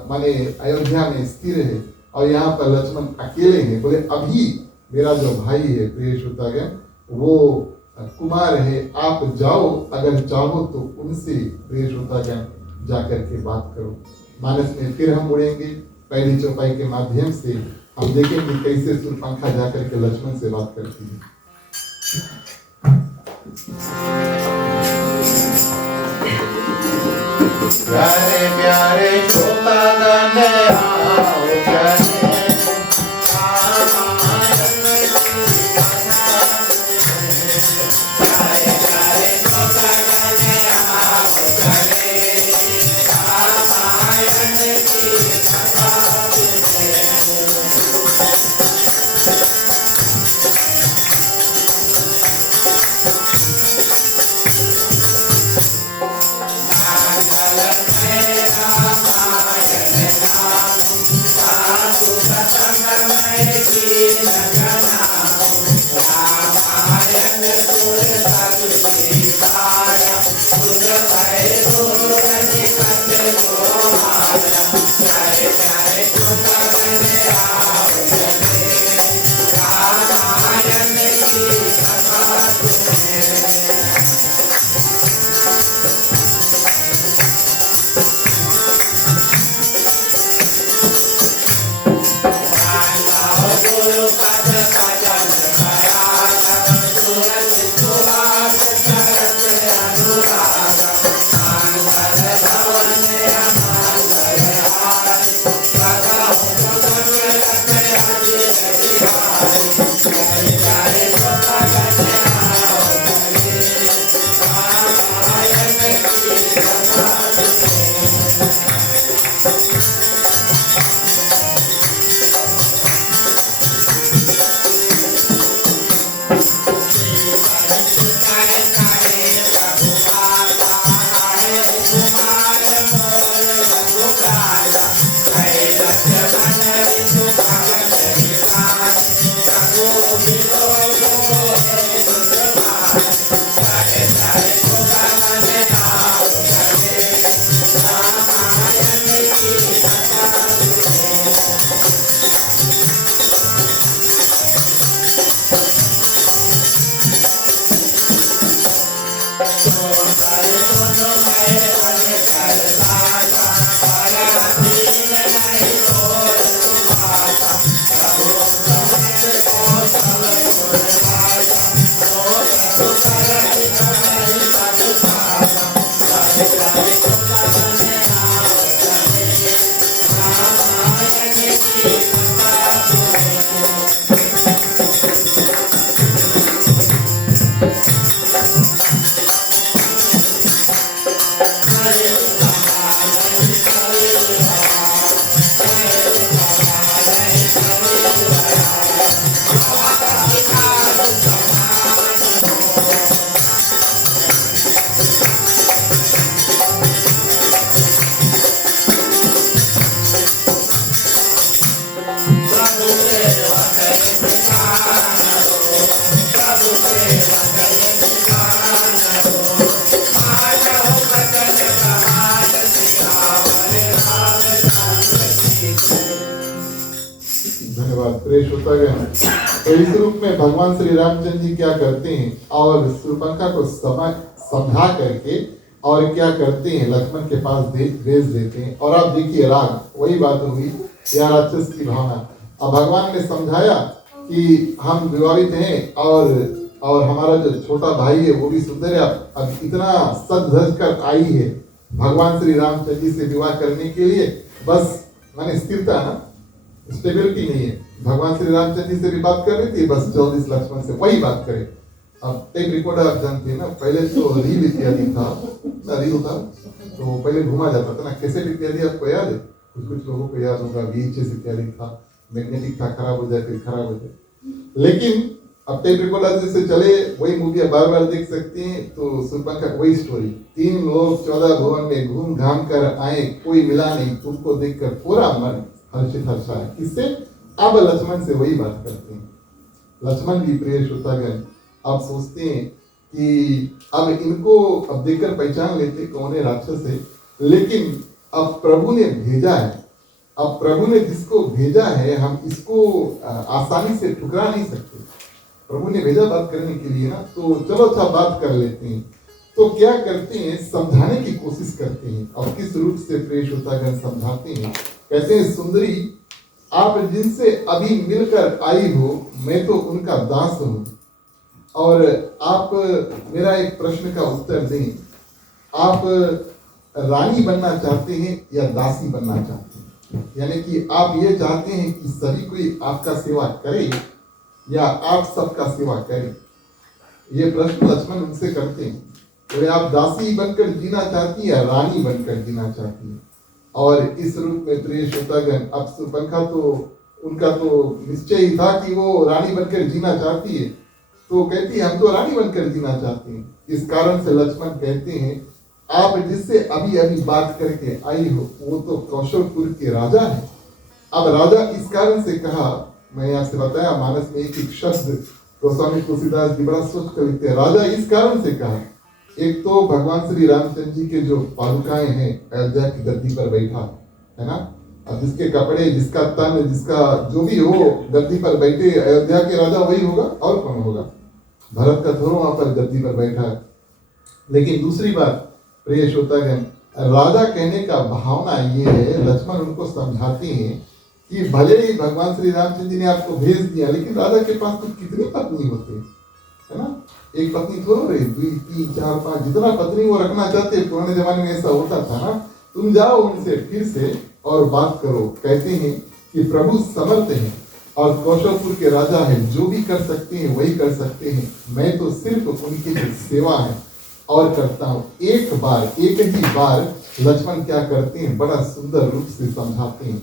माने अयोध्या में स्थिर है और यहाँ पर लक्ष्मण अकेले हैं। बोले अभी मेरा जो भाई है प्रिय श्रोतागण वो कुमार है, आप जाओ अगर चाहो तो उनसे प्रिय श्रोतागण जाकर के बात करो। मानस में फिर हम उड़ेंगे पहली चौपाई के माध्यम से, हम देखेंगे कैसे शूर्पणखा जाकर के लक्ष्मण से बात करती है। प्यारे प्यारे श्रोतागण आओ चले धन्यवाद। प्रिय श्रोतागण, तो इस रूप में भगवान श्री रामचंद्र जी क्या करते हैं और शूर्पणखा को समझा करके और क्या करते हैं, लक्ष्मण के पास भेज देते हैं। और आप देखिए राग, वही बात हुई या राक्षस की भावना। अब भगवान ने समझाया कि हम विवाहित हैं और हमारा जो छोटा भाई है वो भी सुंदर है। अब इतना सज धज कर आई है भगवान श्री रामचंद्र जी से विवाह करने के लिए, बस माने स्थिरता ना, स्टेबिलिटी नहीं है। भगवान श्री रामचंद्र जी से भी बात कर रही थी, बस जल्दी से लक्ष्मण से वही बात करे। अब टेप रिकॉर्डर आप जानते हैं ना, पहले तो रील इत्यादि था ना, रील था तो पहले घुमा जाता था ना, कैसेट इत्यादि आपको याद है? कुछ लोगों को याद होगा, VHS इत्यादि था, मैग्नेटिक था, खराब हो जाए फिर खराब हो जाए। लेकिन अब टेप रिकॉर्डर जैसे चले, वही मूवी बार बार देख सकते हैं। तो शूर्पणखा वही स्टोरी, 3 लोग 14 भुवन में घूम घाम कर आए, कोई मिला नहीं, तुमको देखकर पूरा मन हर्षित हर्षा है। किससे? अब लक्ष्मण से वही बात करते हैं। लक्ष्मण भी प्रिय श्रोतागण, आप सोचते हैं कि अब इनको अब देखकर पहचान लेते कौन है राक्षस है, लेकिन अब प्रभु ने भेजा है। अब प्रभु ने जिसको भेजा है, हम इसको आसानी से ठुकरा नहीं सकते। प्रभु ने भेजा बात करने के लिए ना, तो चलो अच्छा बात कर लेते हैं। तो क्या करते हैं, समझाने की कोशिश करते हैं। और किस रूप से प्रिय श्रोतागण समझाते हैं? कहते हैं, सुंदरी आप जिनसे अभी मिलकर आई हो, मैं तो उनका दास हूं, और आप मेरा एक प्रश्न का उत्तर दें। आप रानी बनना चाहते हैं या दासी बनना चाहते हैं? यानी कि आप ये चाहते हैं कि सभी कोई आपका सेवा करे या आप सबका सेवा करें? ये प्रश्न लक्ष्मण उनसे करते हैं। तो आप दासी बनकर जीना चाहती है या रानी बनकर जीना चाहती है? और इस रूप में प्रिय श्रोतागण, अब शूर्पणखा तो उनका तो निश्चय ही था कि वो रानी बनकर जीना चाहती है। तो कहती है, हम तो रानी बनकर जीना चाहते हैं। इस कारण से लक्ष्मण कहते हैं, आप जिससे अभी अभी बात करके आई हो, वो तो कौशलपुर के राजा है। अब राजा इस कारण से कहा, मैं आपसे बताया मानस में एक शब्द गोस्वामी तुलसीदास जी बड़ा सोच कर लिखते हैं। राजा इस कारण से कहा, एक तो भगवान श्री रामचंद्र जी के जो पादुकाएं हैं, अयोध्या की गद्दी पर बैठा है ना। अब जिसके कपड़े, जिसका तन, जिसका जो भी हो गद्दी पर बैठे, अयोध्या के राजा वही होगा, और कौन होगा? भरत का थोड़ा वहां पर गद्दी पर बैठा है। लेकिन दूसरी बात प्रिय श्रोतागण, राजा कहने का भावना ये है, लक्ष्मण उनको समझाते हैं कि भले ही भगवान श्री रामचंद्र जी ने आपको भेज दिया, लेकिन राजा के पास तो कितनी पत्नी होती है ना। एक पत्नी थोड़ा रही, 2, 3, 4, 5 जितना पत्नी वो रखना चाहते, पुराने जमाने में ऐसा होता था ना। तुम जाओ उनसे फिर से और बात करो। कहते हैं कि प्रभु समर्थ हैं और कौशलपुर के राजा है, जो भी कर सकते हैं वही कर सकते हैं। मैं तो सिर्फ उनकी सेवा है और करता हूँ। एक ही बार लक्ष्मण क्या करते हैं, बड़ा सुंदर रूप से समझाते हैं।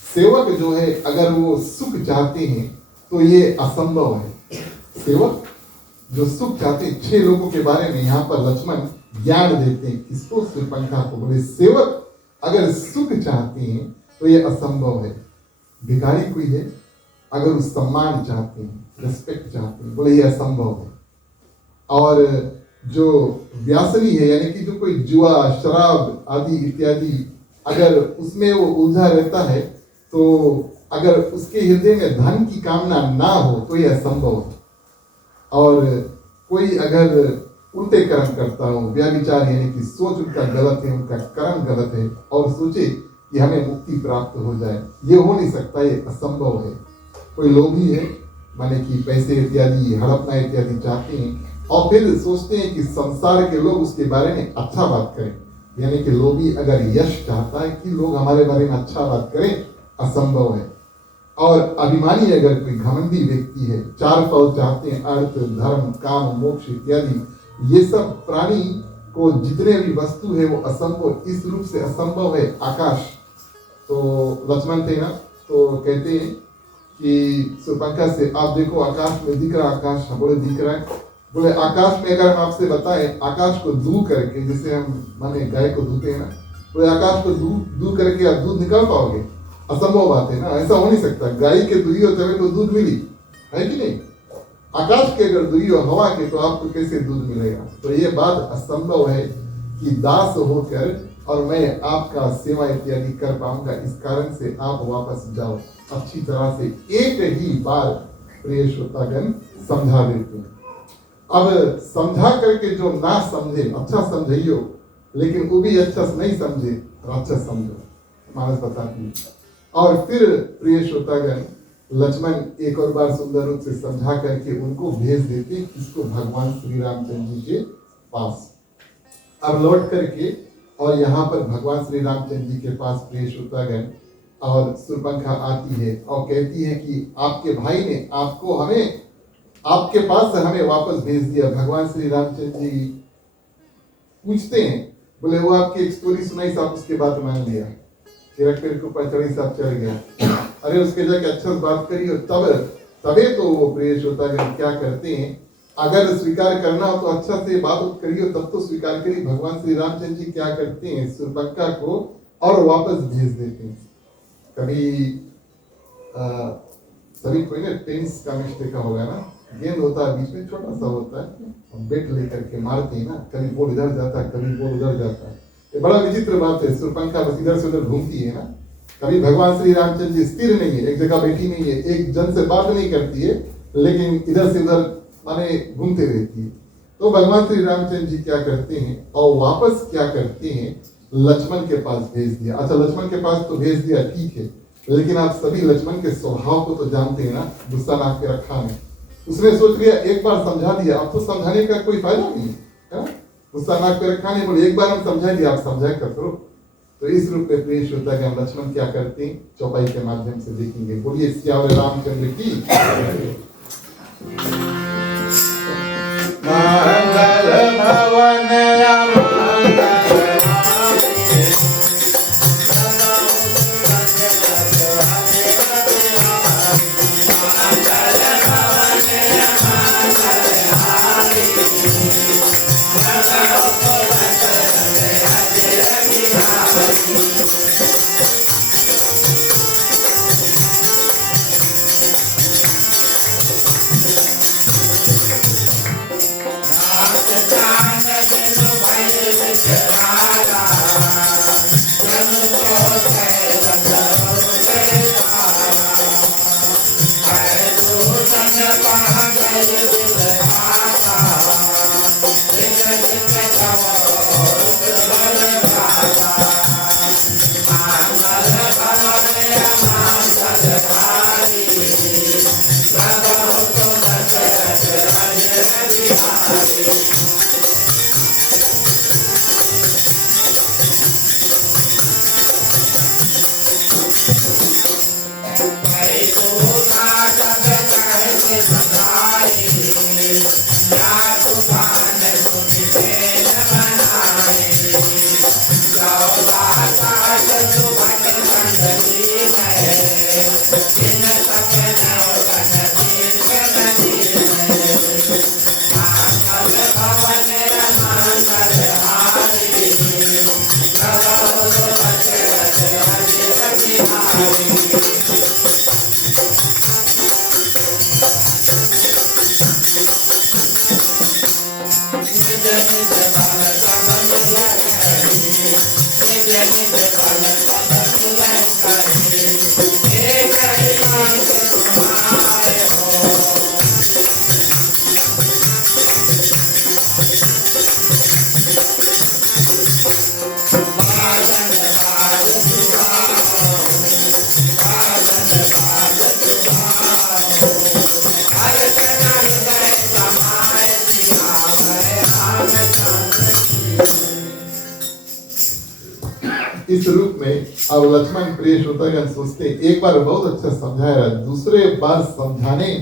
सेवक जो है, अगर वो सुख चाहते हैं तो ये असंभव है। सेवक जो सुख चाहते हैं, 6 लोगों के बारे में यहाँ पर लक्ष्मण ज्ञान देते हैं। किसको? शूर्पणखा को। बोले सेवक अगर सुख चाहते हैं तो ये असंभव है। भिखारी कोई है, अगर वो सम्मान चाहते हैं, रेस्पेक्ट चाहते हैं, बोले ये असंभव है। और जो व्यासनी है, यानी कि जो कोई जुआ, शराब आदि इत्यादि, अगर उसमें वो उलझा रहता है, तो अगर उसके हृदय में धन की कामना ना हो तो यह असंभव है। और कोई अगर उल्टे कर्म करता हो, व्यभिचार यानी कि सोच उनका गलत है, उनका कर्म गलत है, और सोचे कि हमें मुक्ति प्राप्त हो जाए, ये हो नहीं सकता, ये असंभव है। कोई लोभी है, माने कि पैसे इत्यादि, हड़पना इत्यादि चाहते हैं, और फिर सोचते हैं कि संसार के लोग उसके बारे में अच्छा बात करें। यानी कि लोभी अगर यश चाहता है कि लोग हमारे बारे में अच्छा बात करें, असंभव है। और अभिमानी अगर कोई घमंडी व्यक्ति है, 4 फल चाहते हैं, अर्थ, धर्म, काम, मोक्ष इत्यादि, ये सब प्राणी को जितने भी वस्तु है वो असंभव, इस रूप से असंभव है आकाश। तो लक्ष्मण थे ना, तो कहते हैं कि शूर्पणखा से, आप देखो आकाश में दिख रहा, आकाश बोले दिख रहा है। बोले आकाश में अगर हम आपसे बताएं, आकाश को धू करके, जैसे हम माने गाय को धोते हैं ना, बोले आकाश को धू करके आप दूध निकाल पाओगे? असंभव बात है ना, ऐसा हो नहीं सकता। गाय के दुही और तभी तो दूध मिली है कि नहीं? आकाश के अगर दुही और हवा के, तो आपको कैसे दूध मिलेगा? तो ये बात असंभव है कि दास होकर और मैं आपका सेवा इत्यादि कर पाऊंगा, इस कारण से आप वापस जाओ। अच्छी तरह से एक ही बार प्रिय श्रोतागण समझा देते हैं। अब समझा करके जो ना समझे, अच्छा समझियो, लेकिन वो भी अच्छा से नहीं समझे, राक्षस समझो, मानस बताती है। और फिर प्रिय श्रोतागण लक्ष्मण एक और बार सुंदर रूप से समझा करके उनको भेज देते किसको, भगवान श्री रामचंद्र जी के पास। अब लौट करके और यहाँ पर भगवान श्री रामचंद्र जी के पास प्रिय श्रोतागण और शूर्पणखा आती है और कहती है कि आपके भाई ने आपको हमें आपके पास हमें वापस भेज दिया। भगवान श्री रामचंद्र जी पूछते हैं, बोले वो आपकी एक स्टोरी सुनाई साहब, उसके बाद मान लिया, पेड़ के ऊपर चढ़ी साहब चढ़ गया। अरे उसके जाके अच्छा से बात करी और तबे तो वो प्रिय श्रोतागण क्या करते हैं, अगर स्वीकार करना हो तो अच्छा से बात करियो, तब तो स्वीकार करिए। भगवान श्री रामचंद्र जी क्या करते हैं, शूर्पणखा को और वापस भेज देते हैं। कभी सभी कोई ने टेनिस का मैच देखा होगा ना, गेंद होता है बीच में छोटा सा होता है, बैट लेकर के मारते हैं ना, कभी बॉल इधर जाता है कभी बॉल उधर जाता है। ये बड़ा विचित्र बात है, शूर्पणखा बस इधर से उधर घूमती है ना। कभी भगवान श्री रामचंद्र जी स्थिर नहीं है, एक जगह बैठी नहीं है, एक जन से बात नहीं करती है, लेकिन इधर से उधर माने घूमते रहती है। तो भगवान श्री रामचंद्र जी क्या करते हैं और वापस क्या करते हैं, लक्ष्मण के पास भेज दिया। अच्छा लक्ष्मण के पास तो भेज दिया, ठीक है, लेकिन आप सभी लक्ष्मण के स्वभाव को तो जानते हैं ना, गुस्सा नाक के रखा है। उसने सोच लिया एक बार समझा दिया, अब तो समझाने का कोई फायदा नहीं है, गुस्सा नाक पे रखा नहीं, बोले एक बार हम समझा दिया, आप समझा कर करो। तो इस रूप में प्रिय श्रोतागण लक्ष्मण क्या करते हैं, चौपाई के माध्यम से देखेंगे। बोलिए सियावर रामचंद्र की। मंगल भवन इस रूप में अब लक्ष्मण प्रिय श्रोतागण सोचते एक बार बहुत अच्छा समझाया, दूसरे बार समझाने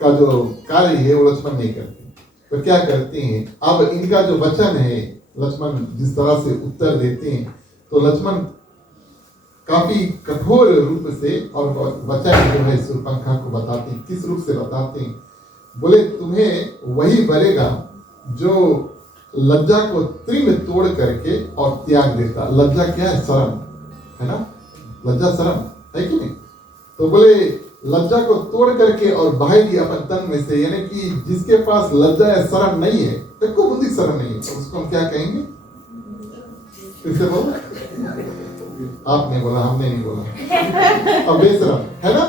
का जो कार्य है वो लक्ष्मण नहीं करते। तो क्या करते हैं, अब इनका जो वचन है लक्ष्मण जिस तरह से उत्तर देते हैं, तो लक्ष्मण काफी कठोर रूप से और वचन जो है शूर्पणखा को बताते हैं। किस रूप से बताते हैं, बोले तुम्हें वही बनेगा जो लज्जा को तृण तोड़ करके और त्याग देता। लज्जा क्या है, शर्म है ना, लज्जा शर्म है कि नहीं। तो बोले लज्जा को तोड़ करके और बहा दिया अपन तन में से, यानी कि जिसके पास लज्जा या शर्म नहीं है, तो कोई बुद्धि शर्म नहीं है, तो उसको हम क्या कहेंगे, फिर से बोलो, आपने बोला, हमने नहीं बोला। अब बेशरम है ना,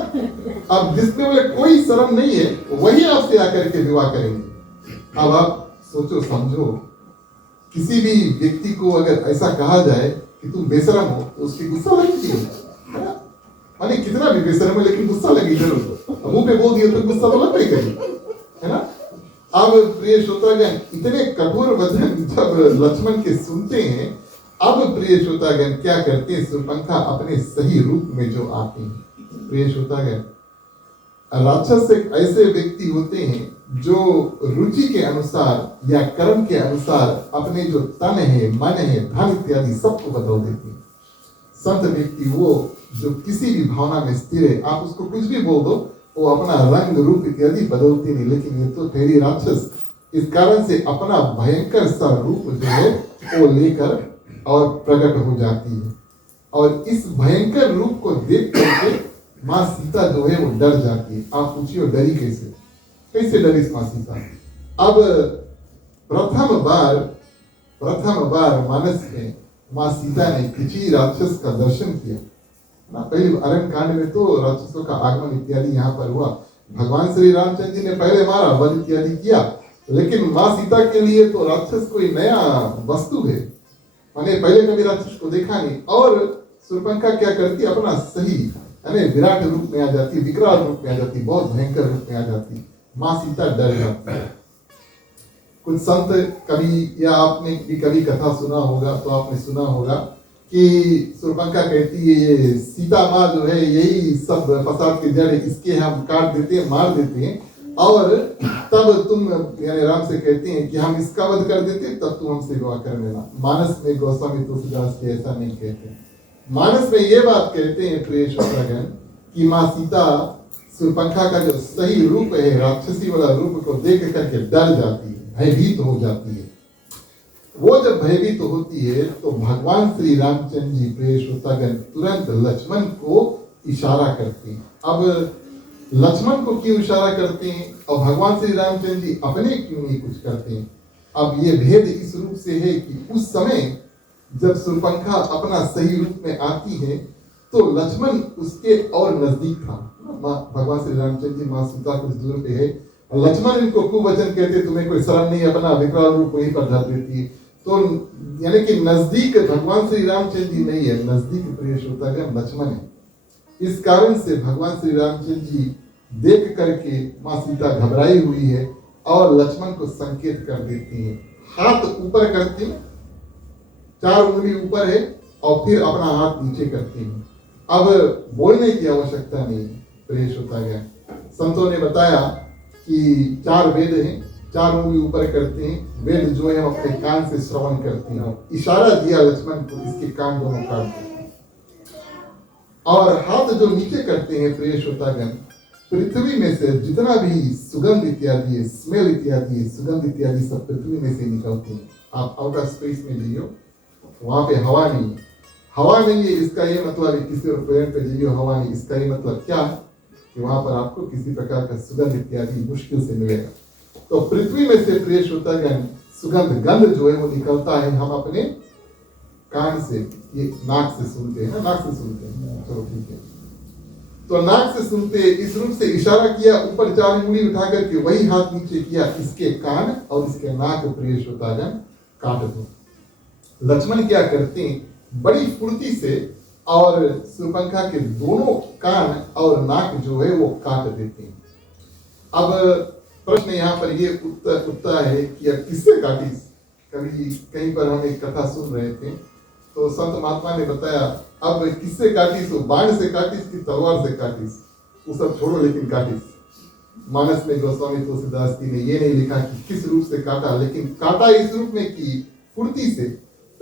अब जिसमें बोले कोई शर्म नहीं है वही आपसे आकर के विवाह करेंगे। अब आप सोचो समझो, किसी भी व्यक्ति को अगर ऐसा कहा जाए कि तुम बेशरम हो तो उसकी गुस्सा लगती है ना, माने कितना भी बेशरम है लेकिन गुस्सा लगी जरूर, मुंह पे बोल दिया तो गुस्सा तो लगेगा ही, है ना। अब प्रिय श्रोतागण, इतने कठोर वचन जब लक्ष्मण के सुनते हैं, अब प्रिय श्रोतागण क्या करते हैं, शूर्पणखा अपने सही रूप में जो आते हैं। प्रिय श्रोतागण, राक्षस एक ऐसे व्यक्ति होते हैं जो रुचि के अनुसार या कर्म के अनुसार अपने जो तन है, मन है, धन इत्यादि सबको बदल देते हैं। संत व्यक्ति वो जो किसी भी भावना में स्थिर है, आप उसको कुछ भी बोल दो, वो अपना रंग रूप इत्यादि बदलते नहीं, लेकिन ये तो ठहरी राक्षस इस कारण से अपना भयंकर सा रूप जो है वो लेकर और प्रकट हो जाती है। और इस भयंकर रूप को देख करके माँ सीता जो है वो डर जाती है। आप पूछिए डरी कैसे, कैसे डरी माँ सीता। अब प्रथम बार मानस में माँ सीता ने किसी राक्षस का दर्शन किया ना। पहले अरण्य कांड में तो राक्षसों का आगमन इत्यादि यहाँ पर हुआ, भगवान श्री रामचंद्र जी ने पहले मारा, वध इत्यादि किया, लेकिन माँ सीता के लिए तो राक्षस कोई नया वस्तु है, माने पहले कभी राक्षस को देखा नहीं। और शूर्पणखा क्या करती, अपना सही यानी विराट रूप में आ जाती, विकराल रूप में आ जाती, बहुत भयंकर रूप में आ जाती। माँ सीता डर जाती है। कुछ संत कभी, या आपने भी कभी कथा सुना होगा तो आपने सुना होगा कि शूर्पणखा कहती है ये सीता माँ जो है यही सब फसाद के जड़, इसके हम काट देते हैं, मार देते हैं, और तब तुम यानी राम से कहते हैं कि हम इसका वध कर देते हैं, तब तुम हमसे विवाह कर लेना। मानस में गोस्वामी तुलसीदास जी ऐसा नहीं कहते, मानस में ये बात कहते हैं प्रिय श्रोतागण कि माँ सीता शूर्पणखा का जो सही रूप है, राक्षसी वाला रूप को देख करके डर जाती है, भयभीत हो जाती है। वो जब भयभीत होती है तो भगवान श्री रामचंद्र जी प्रिय श्रोतागण तुरंत लक्ष्मण को इशारा करते हैं। अब लक्ष्मण को क्यों इशारा करते हैं और भगवान श्री रामचंद्र जी अपने क्यों नहीं कुछ करते हैं? अब ये भेद इस रूप से है कि उस समय जब शूर्पणखा अपना सही रूप में आती है तो लक्ष्मण उसके और नजदीक था। भगवान श्री रामचंद्र जी माँ सीता कुछ दूर पे है, लक्ष्मण इनको कुवचन कहते, तुम्हें कोई शरण नहीं, अपना विकराल रूप वहीं पर धर देती है। तो यानी कि नजदीक भगवान श्री रामचंद्र जी नहीं है, नजदीक प्रिय श्रोतागण लक्ष्मण है। इस कारण से भगवान श्री रामचंद्र जी देख करके माँ सीता घबराई हुई है और लक्ष्मण को संकेत कर देती है, हाथ ऊपर करती है, 4 उंगली ऊपर है और फिर अपना हाथ नीचे करती है। अब बोलने की आवश्यकता नहीं है प्रिय श्रोतागण। संतों ने बताया कि 4 वेद हैं, 4 उंगली ऊपर करते हैं, वेद जो है अपने कान से श्रवण करते हैं। इशारा दिया लक्ष्मण को, इसके कान दोनों काटते हैं। और हाथ जो नीचे करते हैं प्रिय श्रोतागण, पृथ्वी में से जितना भी सुगंध इत्यादि है, स्मेल इत्यादि है, सुगंध इत्यादि सब पृथ्वी में से निकलते हैं। आप आउटर स्पेस में जाइए, वहां पे हवा नहीं है, हवा नहीं है इसका ये मतलब है किसी और प्लेनेट पे जाइए हवा नहीं, इसका ये मतलब क्या है कि वहां पर आपको किसी प्रकार का सुगंध इत्यादि मुश्किल से मिलेगा। तो पृथ्वी में से प्रिय श्रोतागण सुगंध गंध जो है वो निकलता है, हम अपने कान से, ये नाक से सुनते हैं, नाक से सुनते हैं, चलो ठीक है। तो नाक से सुनते, इस रूप से इशारा किया, ऊपर 4 उंगली उठा करके वही हाथ नीचे किया, इसके कान और इसके नाक प्रिय श्रोतागण काट दो। लक्ष्मण क्या करते हैं, बड़ी फुर्ती से और शूर्पणखा के दोनों कान और नाक जो है वो काट देते हैं। अब प्रश्न यहाँ पर ये उठता है कि अब किससे काटी। कभी कहीं पर हम एक कथा सुन रहे थे तो संत महात्मा ने बताया, अब किससे काटिस, बाण से काटिस कि तलवार से काटिस, वो सब छोड़ो लेकिन काटिस। मानस में गोस्वामी तुलसीदास जी ने ये नहीं लिखा कि किस रूप से काटा, लेकिन काटा इस रूप में कि फुर्ती से।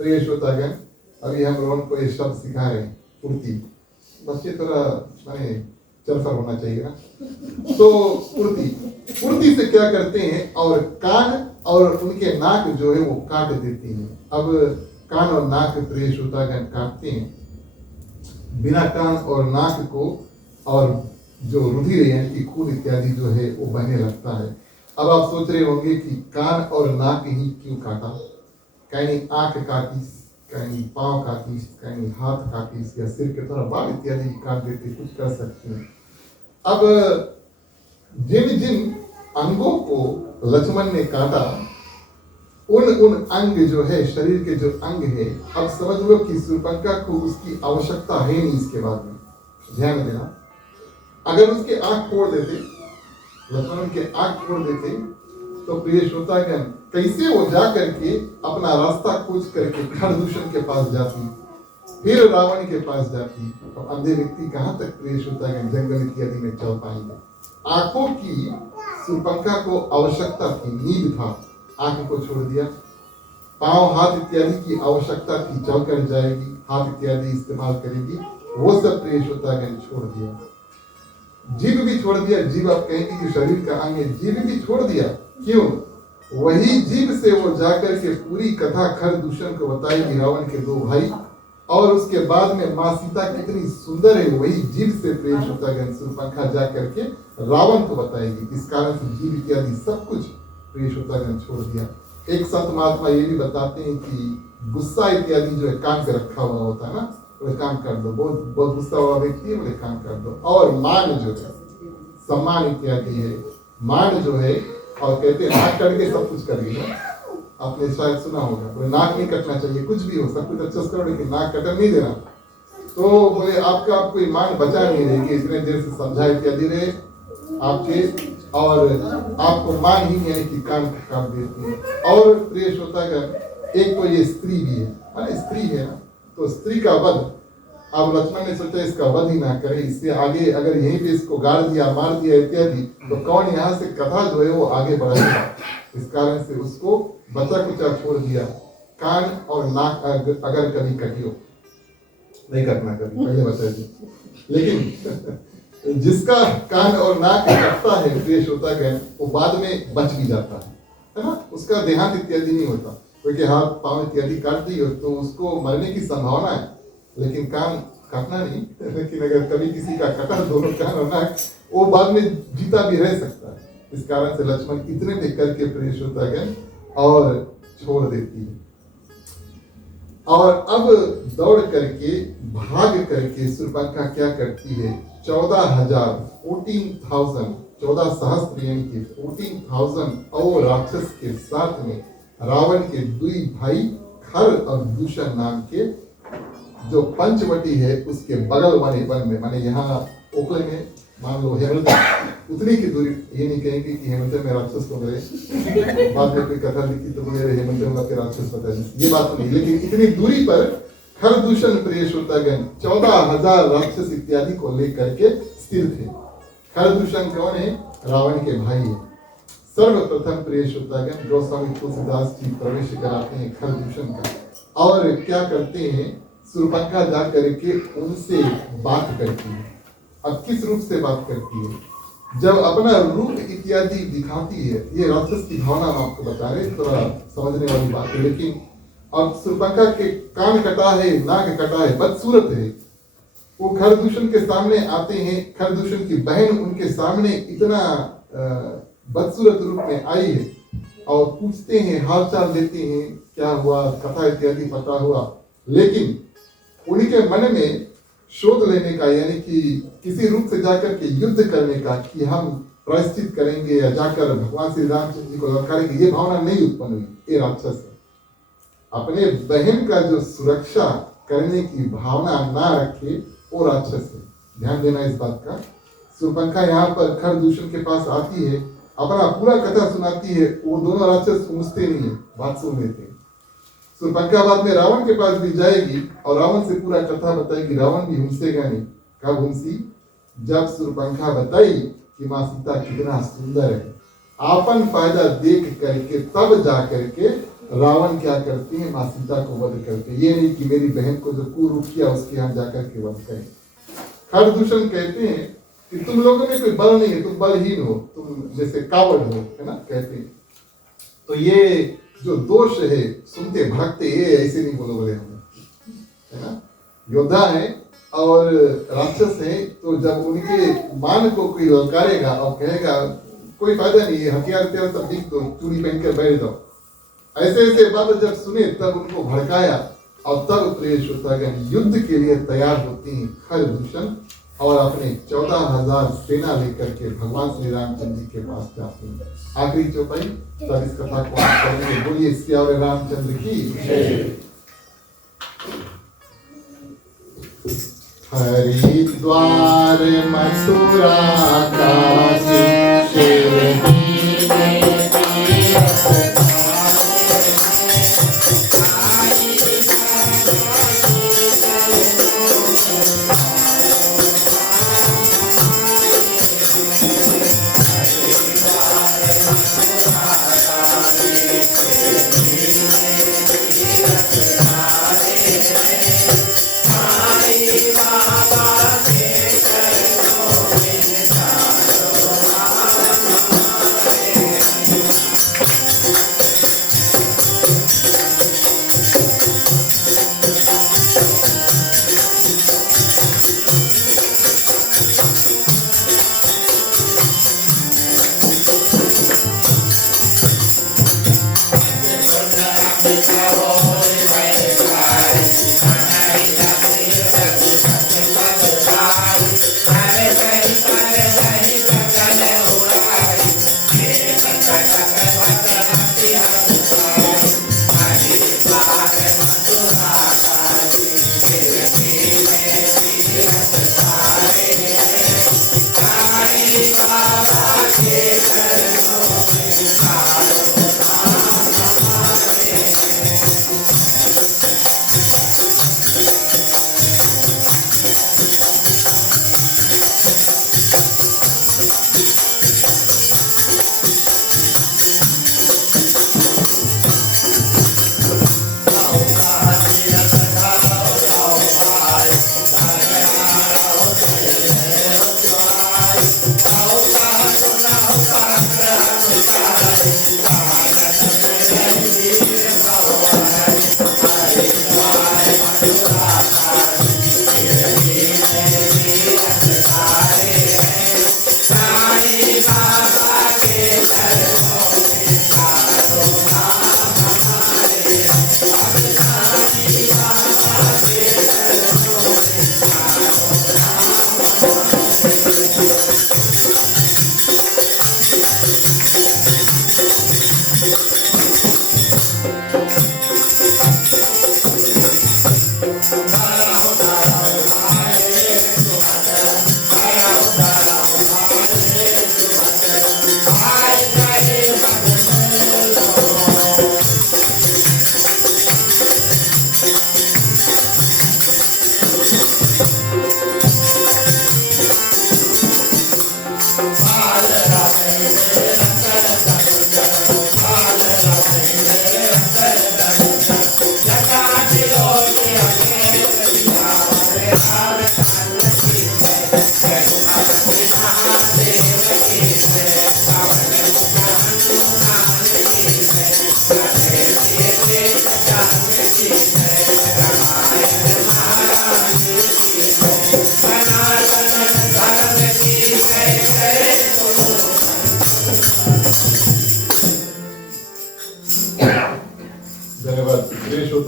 प्रिय श्रोतागण, अभी हम रोहन को ये शब्द सिखा रहे हैं, फुर्ती, बस ये थोड़ा माने चरफर होना चाहिए ना। तो फुर्ती से क्या करते हैं और कान और उनके नाक जो है वो काट देती हैं। अब कान और नाक प्रिय श्रोतागण काटते हैं, बिना कान और नाक को, और जो रुधिर यानी कि खून इत्यादि जो है वो बहने लगता है। अब आप सोच रहे होंगे कि कान और नाक ही क्यों काटा, कहीं आंख काटी, कहीं पाँव काटी, कहीं हाथ काटी, या सिर के थोड़ा बाल इत्यादि काट देते, कुछ कर सकते हैं। अब जिन जिन अंगों को लक्ष्मण ने काटा, उन अंग जो है, शरीर के जो अंग है, अब समझ लो कि शूर्पणखा को उसकी आवश्यकता है नहीं इसके बाद में। ध्यान देना, अगर उसके आंख फोड़ देते, लक्ष्मण के आंख फोड़ देते, तो प्रिय श्रोतागण कैसे वो जा करके अपना रास्ता खोज करके खरदूषण के पास जाती, फिर रावण के पास जाती। तो अंधे व्यक्ति कहाँ तक प्रिय श्रोतागण जंगल इत्यादि में चल पाएंगे। आंखों की शूर्पणखा को आवश्यकता थी, नीड था, आंख को छोड़ दिया। पांव हाथ इत्यादि की आवश्यकता थी, चल कर जाएगी, हाथ इत्यादि इस्तेमाल करेगी, वो सब प्रिय श्रोतागण छोड़ दिया। जीभ भी छोड़ दिया। जीभ आप कहेंगे कि शरीर का अंग है, जीभ भी छोड़ दिया। क्यों? वही जीभ से वो जाकर के पूरी कथा खरदूषण को बताएगी, रावण के दो भाई, और उसके बाद में माँ सीता कितनी सुंदर है, वही जीभ से प्रिय श्रोतागण शूर्पणखा जा करके रावण को बताएगी। इस कारण से जीभ इत्यादि सब कुछ प्रिय श्रोतागण छोड़ दिया। एक संत महात्मा ये भी बताते हैं कि गुस्सा इत्यादि जो है कान पे रखा हुआ होता है ना, बोले काम कर दो, बहुत बहुत गुस्सा हुआ व्यक्ति है, बोले काम कर दो। और मान जो है, सम्मान इत्यादि है, मान जो है, और कहते हैं नाक कट के सब कुछ करेगा। आपने शायद सुना होगा, बोले नाक नहीं कटना चाहिए, कुछ भी हो, सब कुछ अच्छे से करो, लेकिन नाक कटन नहीं देना। तो बोले आपका कोई मान बचा नहीं रहेगी, इतने देर से समझा इत्यादि रहे आपके, और आपको मान ही यानी कि कान काट देती है। और प्रिय श्रोतागण एक तो ये स्त्री भी है, माने स्त्री है ना, तो स्त्री का वध, अब लक्ष्मण ने सोचा इसका वध ही ना करे, इससे आगे अगर यहीं पे इसको गाड़ दिया, मार दिया इत्यादि, तो कौन यहाँ से कथा जो है वो आगे बढ़ाएगा। इस कारण से उसको बचा कुचा छोड़ दिया। कान और नाक अगर कभी कटियो, नहीं कटना कभी, पहले बता दी, लेकिन जिसका कान और नाक कटता है प्रिय श्रोतागण, वो बाद में बच भी जाता है ना, उसका देहांत इत्यादि नहीं होता। क्योंकि हाथ पांव इत्यादि काट दी हो तो उसको मरने की संभावना है, लेकिन कान काटना नहीं। लेकिन अगर कभी किसी का कटा दोनों कान और नाक, वो बाद में जीता भी रह सकता है। इस कारण से लक्ष्मण इतने में करके प्रिय श्रोतागण और छोड़ देती है। और अब दौड़ करके भाग करके शूर्पणखा क्या करती है, 14 सहस्त्र यानी कि 14,000 और राक्षस के साथ में रावण के दुई भाई खर और दूषण नाम के जो पंचवटी है उसके बगल वाले वन में, माने यहाँ ओखले में मान लो हेमंत, उतनी की दूरी, ये नहीं कहेंगे कि हेमंत में राक्षस को मिले, बाद में कोई कथा लिखी तो बोले हेमंत में के राक्षस पता नहीं, ये बात नहीं, लेकिन इतनी दूरी पर खरदूषण प्रिय श्रोतागण 14,000 राक्षस इत्यादि को लेकर के स्थिर थे। खरदूषण कौन है? रावण के भाई है। सर्वप्रथम प्रिय श्रोतागण गोस्वामी तुलसीदास जी प्रवेश कराते हैं खरदूषण का, और क्या करते हैं, शूर्पणखा जा करके उनसे बात करती है। अब किस रूप से बात करती है? जब अपना रूप इत्यादि दिखाती है, ये राक्षस की भावना हम आपको बता रहे, थोड़ा समझने वाली बात है। लेकिन अब शूर्पणखा के कान कटा है, नाक कटा है, बदसूरत है, वो खरदूषण के सामने आते हैं। खरदूषण की बहन उनके सामने इतना बदसूरत रूप में आई है, और पूछते हैं, हालचाल लेते हैं, क्या हुआ, कथा इत्यादि पता हुआ, लेकिन उनके मन में शोध लेने का, यानी कि किसी रूप से जाकर के युद्ध करने का, कि हम प्रायश्चित करेंगे या जाकर भगवान श्री रामचंद्र जी को लड़काएंगे, ये भावना नहीं उत्पन्न हुई। ये राक्षस है, अपने बहन का जो सुरक्षा करने की भावना ना रखे, वो राक्षस है। ध्यान देना इस बात का। शूर्पणखा यहाँ पर खरदूषण के पास आती है, अपना पूरा कथा सुनाती है, वो दोनों राक्षस पूछते नहीं है, बात सुन लेते हैं। शूर्पणखा बाद में रावण के पास भी जाएगी और रावण से पूरा कथा बताएगी। रावण भी हुंसेगा नहीं। कब हुंसी? जब शूर्पणखा बताई कि माँ सीता कितना सुंदर है, आपन फायदा देख करके तब जा करके रावण क्या करते हैं, माँ सीता को वध करते। ये नहीं कि मेरी बहन को जो कुरूप किया उसके यहाँ जाकर के वध करें। खरदूषण कहते हैं कि तुम लोगों में कोई बल नहीं है, तुम बलहीन हो, तुम जैसे कावड़ हो, है ना, कहते हैं। तो ये जो दोष है, सुनते भड़कते, ये ऐसे नहीं बोलो बोले हमें, है ना। योद्धा है और राक्षस है, तो जब उनके मान को कोई ललकारेगा और कहेगा कोई फायदा नहीं है, हथियार तेरा सब दिख दो, चूड़ी पहन कर बैठ जाओ, ऐसे ऐसे बात जब सुने तब उनको भड़काया और तब प्रिय श्रोतागण युद्ध के लिए तैयार होती हैं खरदूषण और अपने 14,000 सेना लेकर के भगवान श्री रामचंद्र जी के पास जाते हैं। आखिरी चौपाई, तब इस कथा को आप पढ़ेंगे। बोलिए सियावर रामचंद्र की। हरिद्वार मथुरा काशी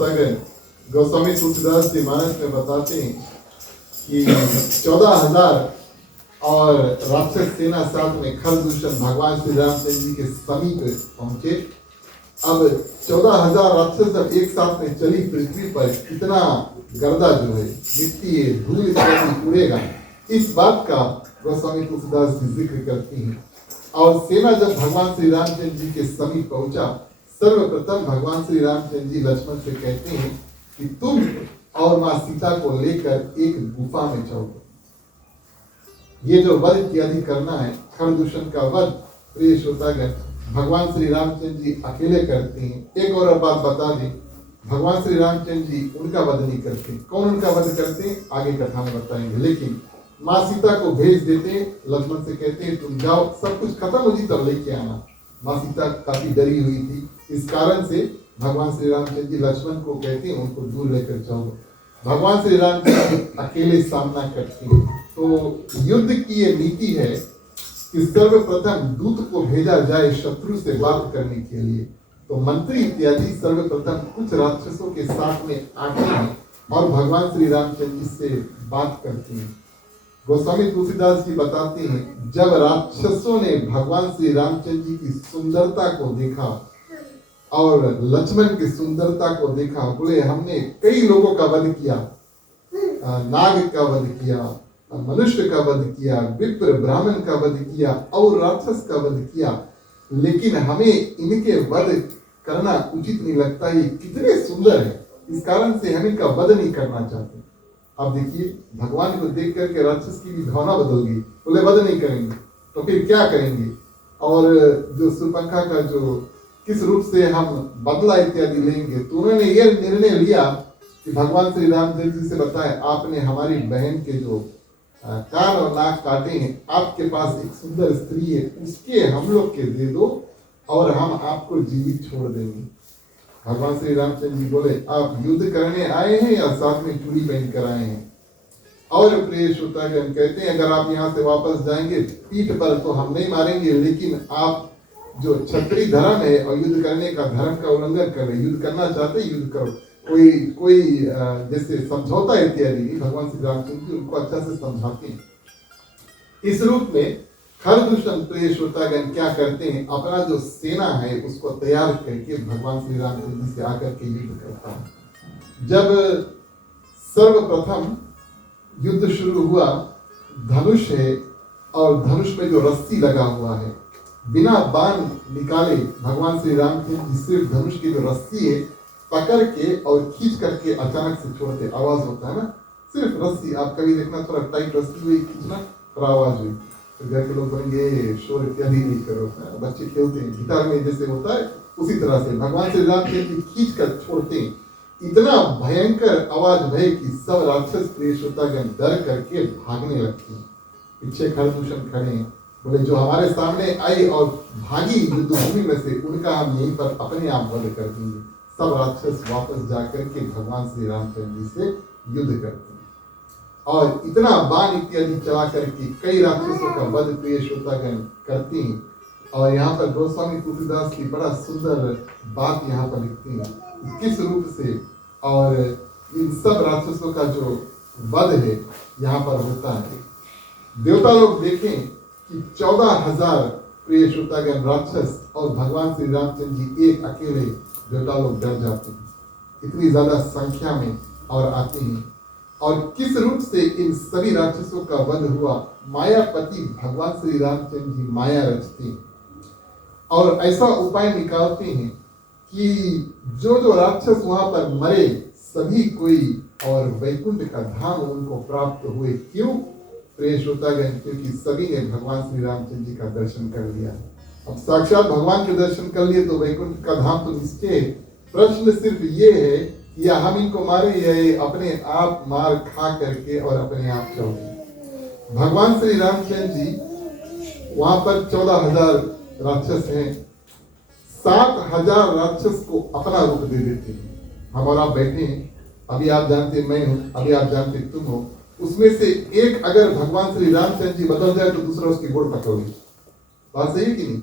शिरडी गोस्वामी तुलसीदास जी मानस में बताते हैं कि 14,000 और राक्षस सेना साथ में खरदूषण भगवान श्री रामचंद्र जी के समीप पहुंचे। अब 14,000 राक्षस जब एक साथ में चली पृथ्वी पर कितना गर्दा जो है मिट्टी धूल इत्यादि उड़ेगा, इस बात का गोस्वामी तुलसीदास जी जिक्र करती हैं। और सेना जब भगवान श्री रामचंद्र जी के समीप पहुंचा, सर्वप्रथम भगवान श्री रामचंद्र जी लक्ष्मण से कहते हैं कि तुम और माँ सीता को लेकर एक गुफा में चलो। ये जो वध इत्यादि करना है, खरदूषण का वध, प्रिय श्रोतागण, भगवान श्री रामचंद्र जी अकेले करते हैं। एक और बात बता दें, भगवान श्री रामचंद्र जी उनका वध नहीं करते। कौन उनका वध करते हैं आगे कथा में बताएंगे। लेकिन माँ सीता को भेज देते हैं, लक्ष्मण से कहते हैं तुम जाओ, सब कुछ खत्म हो जी तब लेके आना। माँ सीता काफी डरी हुई थी, इस कारण से भगवान श्री रामचंद्र जी लक्ष्मण को कहते हैं उनको दूर लेकर चलो। भगवान श्री रामचंद्र अकेले सामना करते हैं। तो युद्ध की ये नीति है कि सर्वप्रथम दूत को भेजा जाए शत्रु से बात करने के लिए। तो मंत्री इत्यादि सर्वप्रथम कुछ राक्षसों के साथ में आते हैं और भगवान श्री रामचंद्र जी से बात करते हैं। गोस्वामी तुलसीदास जी बताते हैं, जब राक्षसों ने भगवान श्री रामचंद्र जी की सुंदरता को देखा और लक्ष्मण की सुंदरता को देखा, बोले हमने कई लोगों का वध किया, नाग का वध किया, मनुष्य का वध किया, विप्र ब्राह्मण का वध किया और राक्षस का वध किया, लेकिन हमें इनके वध करना उचित नहीं लगता। ये कितने सुंदर है, इस कारण से हम इनका वध नहीं करना चाहते। अब देखिए, भगवान को देख करके राक्षस की भी भावना बदल गई, बोले वध नहीं करेंगे तो फिर क्या करेंगे। और जो सुपंखा का जो किस रूप से हम बदला इत्यादि लेंगे, तो उन्होंने ये निर्णय लिया कि भगवान श्री रामचंद्र जी से बताए, आपने हमारी बहन के जो कान और नाक काटे हैं, आपके पास एक सुंदर स्त्री है, उसके हम लोग के दे दो और हम आपको जीवित छोड़ देंगे। भगवान श्री रामचंद्र जी बोले, आप युद्ध करने आए हैं या साथ में चूड़ी पहन कर आए हैं। और प्रिय श्रोतागण कहते हैं, अगर आप यहाँ से वापस जाएंगे पीठ पर तो हम नहीं मारेंगे, लेकिन आप जो क्षत्रिय धर्म है और युद्ध करने का धर्म का उल्लंघन कर रहे, युद्ध करना चाहते युद्ध करो, कोई जैसे समझौता इत्यादि। भगवान श्री रामचंद्र जी उनको अच्छा से समझाते हैं। इस रूप में खरदूषण प्रिय श्रोतागण क्या करते हैं, अपना जो सेना है उसको तैयार करके भगवान श्री रामचंद्र जी से आकर के युद्ध करता है। जब सर्वप्रथम युद्ध शुरू हुआ, धनुष है और धनुष में जो रस्सी लगा हुआ है, बिना बाण निकाले भगवान श्री रामचंद्र जी सिर्फ धनुष की जो रस्सी है पकड़ के और खींच करके अचानक से छोड़ते, आवाज होता है ना, सिर्फ रस्सी। आप कभी देखना, थोड़ा टाइट रस्सी हुई खींचना और आवाज हुई, तो घर के लोग बोलेंगे शोर इत्यादि नहीं करो, बच्चे खेलते हैं गिटार में जैसे होता है, उसी तरह से भगवान श्री रामचंद्र जी खींच कर छोड़ते हैं। इतना भयंकर आवाज भय कि सब राक्षस प्रिय श्रोतागण डर करके भागने लगते हैं। पीछे खरदूषण खड़े हैं, बोले जो हमारे सामने आई और भागी युद्धभूमि में से, उनका हम यहीं पर अपने आप वध कर देंगे। सब राक्षस वापस जाकर के भगवान श्री रामचंद्र जी से युद्ध करते हैं और इतना बाण इत्यादि चला करके कई राक्षसों का वध प्रिय श्रोतागण करते हैं। और यहाँ पर गोस्वामी तुलसीदास की बड़ा सुंदर बात यहाँ पर लिखती है, किस रूप से और इन सब राक्षसों का जो वध है यहाँ पर होता है। देवता लोग देखें कि 14,000 प्रिय श्रोतागण राक्षस और भगवान श्री रामचंद्र जी एक अकेले, देवता लोग डर जाते हैं, इतनी ज्यादा संख्या में और आते हैं। और किस रूप से इन सभी राक्षसों का वध हुआ, मायापति भगवान श्री रामचंद्र जी माया रचते हैं और ऐसा उपाय निकालते हैं कि जो राक्षस वहां पर मरे सभी कोई और वैकुंठ का धाम उनको प्राप्त हुए। क्यों प्रिय श्रोतागण, क्योंकि सभी ने भगवान श्री रामचंद्र जी का दर्शन कर लिया। अब साक्षात भगवान के दर्शन कर लिए तो वैकुंठ का धाम तो निश्चय है। प्रश्न सिर्फ ये है, या हम इनको मारे या ये अपने आप मार खा करके और अपने आप चल गए। भगवान श्री रामचंद्र जी वहां पर 14,000 राक्षस हैं, 7,000 राक्षस को अपना रूप दे देते हैं। हम और आप बैठे हैं, अभी आप जानते मैं हूं, अभी आप जानते तुम हो, उसमें से एक अगर भगवान श्री रामचंद्र जी बदल जाए तो दूसरा उसकी गोड़ पकड़ोगे। बात सही है कि नहीं?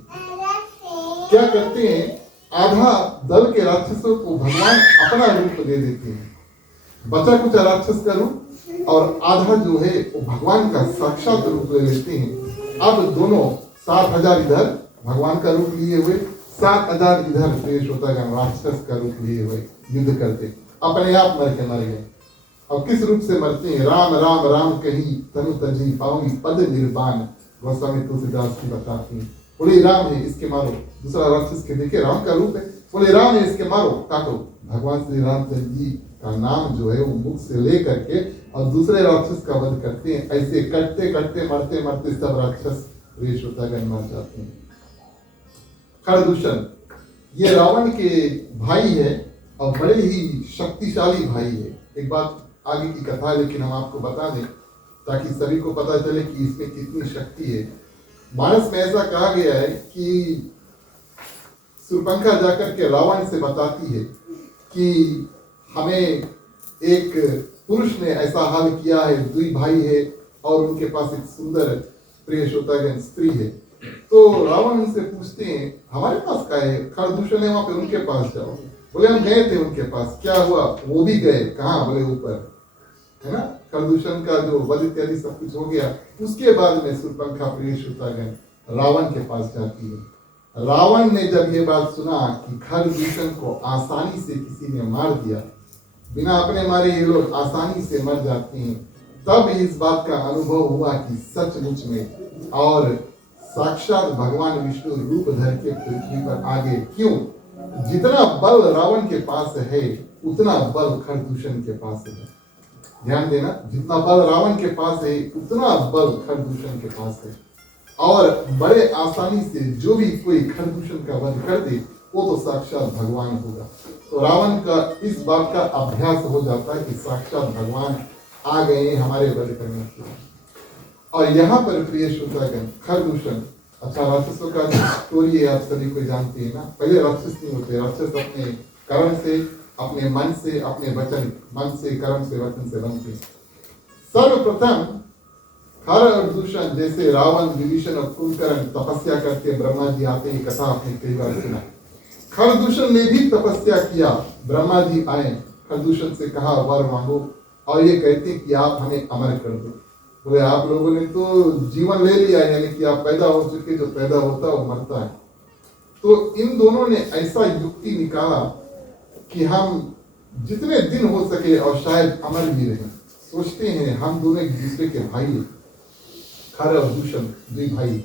क्या करते हैं, आधा दल के राक्षसों को भगवान अपना रूप दे देते हैं, बचा कुचा राक्षस का रूप, और आधा जो है वो भगवान का साक्षात रूप ले लेते हैं। अब दोनों 7,000 इधर भगवान का रूप लिए हुए, 7,000 इधर प्रिय श्रोतागण राक्षस का रूप लिए हुए युद्ध करते, अपने आप मर गए। और किस रूप से मरते हैं, राम राम राम कही तनु तजी पाऊंगी पद निर्वाण। गोस्वामी तुलसीदास जी बताते हैं, बोले राम है इसके मारो, दूसरा राक्षस के देखे राम का रूप है, बोले राम है इसके मारो काटो। भगवान श्री रामचंद्र जी का नाम जो है वो मुख से ले करके और दूसरे राक्षस का वध करते हैं। ऐसे कटते कटते मरते मरते सब राक्षस प्रिय श्रोतागण मर जाते हैं। खरदूषण ये रावण के भाई है और बड़े ही शक्तिशाली भाई है। एक बात आगे की कथा है, लेकिन हम आपको बता दें ताकि सभी को पता चले कि इसमें कितनी शक्ति है। मानस में ऐसा कहा गया है कि सुरपंखा जाकर के रावण से बताती है कि हमें एक पुरुष ने ऐसा हाल किया है, 2 भाई है और उनके पास एक सुंदर प्रिय श्रोतागण स्त्री है, तो रावण उनसे पूछते हैं हमारे पास क्या है, खरदूषण है वहां पे, उनके पास जाओ। बोले हम गए थे उनके पास, क्या हुआ? वो भी गए, कहाँ? बोले ऊपर, है ना। खरदूषण का जो वध इत्यादि सब कुछ हो गया। उसके बाद में शूर्पणखा प्रिय श्रुतागण रावण के पास जाती है। रावण ने जब ये बात सुना कि खरदूषण को आसानी से किसी ने मार दिया, बिना अपने मारे ये लोग आसानी से मर जाते हैं, तब इस बात का अनुभव हुआ कि सचमुच में और साक्षात भगवान विष्णु रूप धर के पृथ्वी पर आगे। क्यों? जितना बल रावण के पास है उतना बल खरदूषण के पास है। ध्यान देना, जितना बल रावण के पास है उतना बल खरदूषण के पास है। और बड़े आसानी से जो भी कोई खरदूषण का वध कर दे वो तो साक्षात भगवान होगा। तो रावण का इस बात का अभ्यास हो जाता है कि साक्षात भगवान आ गए हमारे वध करने के लिए। और यहाँ पर प्रिय श्रोतागण खरदूषण, अच्छा राक्षसों का स्टोरी है, आप सभी को जानते हैं ना। पहले राक्षस नहीं होते, राक्षस अपने कर्म से, अपने मन से, अपने वचन, मन से, कर्म से, वचन से बनते। सर्वप्रथम खरदूषण जैसे रावण, विभीषण और कुंभकर्ण तपस्या करते, ब्रह्मा जी आते हैं, कथा आपने कई बार सुना। खरदूषण ने भी तपस्या किया, ब्रह्मा जी आए, खरदूषण से कहा वर मांगो, और ये कहते कि आप हमें अमर कर दो। बोले आप लोगों ने तो जीवन ले लिया, यानी कि आप पैदा हो चुके, जो पैदा होता है वो मरता है। तो इन दोनों ने ऐसा युक्ति निकाला कि हम जितने दिन हो सके और शायद अमर भी रहे। सोचते हैं हम दोनों एक दूसरे के भाई हैं, खर और दूषण, दुई भाई,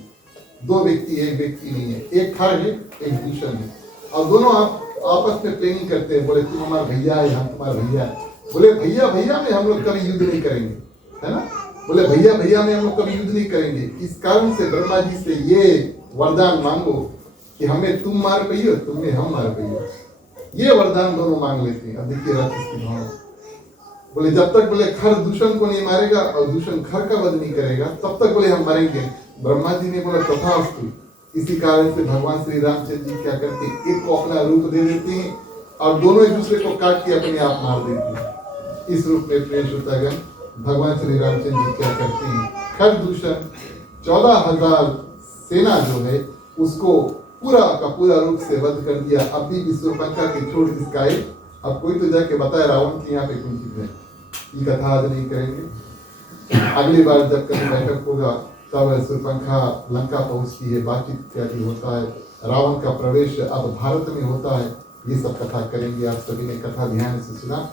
दो व्यक्ति, एक व्यक्ति नहीं है, एक खर है, एक दूषण है, और दोनों आप आपस में प्लानिंग करते हैं। बोले तुम हमारा भैया है, हम तुम्हारा भैया है। बोले भैया भैया में हम लोग कभी युद्ध नहीं करेंगे, है ना। बोले भैया भैया में हम लोग कभी युद्ध नहीं करेंगे। इस कारण से ब्रह्मा जी से ये वरदान मांगो कि हमें तुम मार पाइयो, तुम्हें हम मार पाइयो। ये वरदान दोनों मांग लेते हैं। अब देखिए राक्षस की भावना। बोले जब तक बोले खर दूषण को नहीं मारेगा और दूषण खर का वध नहीं करेगा तब तक बोले हम मरेंगे। ब्रह्मा जी ने बोला तथास्तु। इसी कारण से भगवान श्री रामचंद्र जी क्या करते हैं, एक को अपना रूप दे देते हैं और दोनों एक दूसरे को काट के अपने आप मार देते हैं। इस रूप में प्रिय श्रोतागण भगवान श्री रामचंद्र जी क्या करते हैं, खरदूषण 14,000 सेना जो है उसको पूरा का पूरा रूप से वध कर दिया। अब भी शूर्पणखा की छोड़ किसकाए। अब कोई तो जाके बताए रावण के यहाँ पे कुंठित है। ये कथा आज नहीं करेंगे, अगली बार जब कभी बैठक होगा तब शूर्पणखा लंका पहुंचती है, बातचीत इत्यादि होता है, रावण का प्रवेश अब भारत में होता है, ये सब कथा करेंगे। आप सभी ने कथा ध्यान से सुना,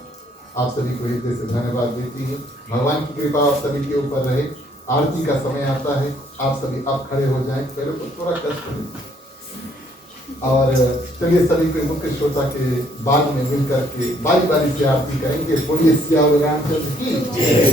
आप सभी को हृदय से धन्यवाद देती है। भगवान की कृपा आप सभी के ऊपर रहे। आरती का समय आता है, आप सभी अब खड़े हो जाएं, पहले तो थोड़ा कष्ट है। और चलिए सभी को मुख्य श्रोता के बाद में मिल करके बारी बारी से आरती करेंगे। बोलिए सियावर रामचंद्र की जय।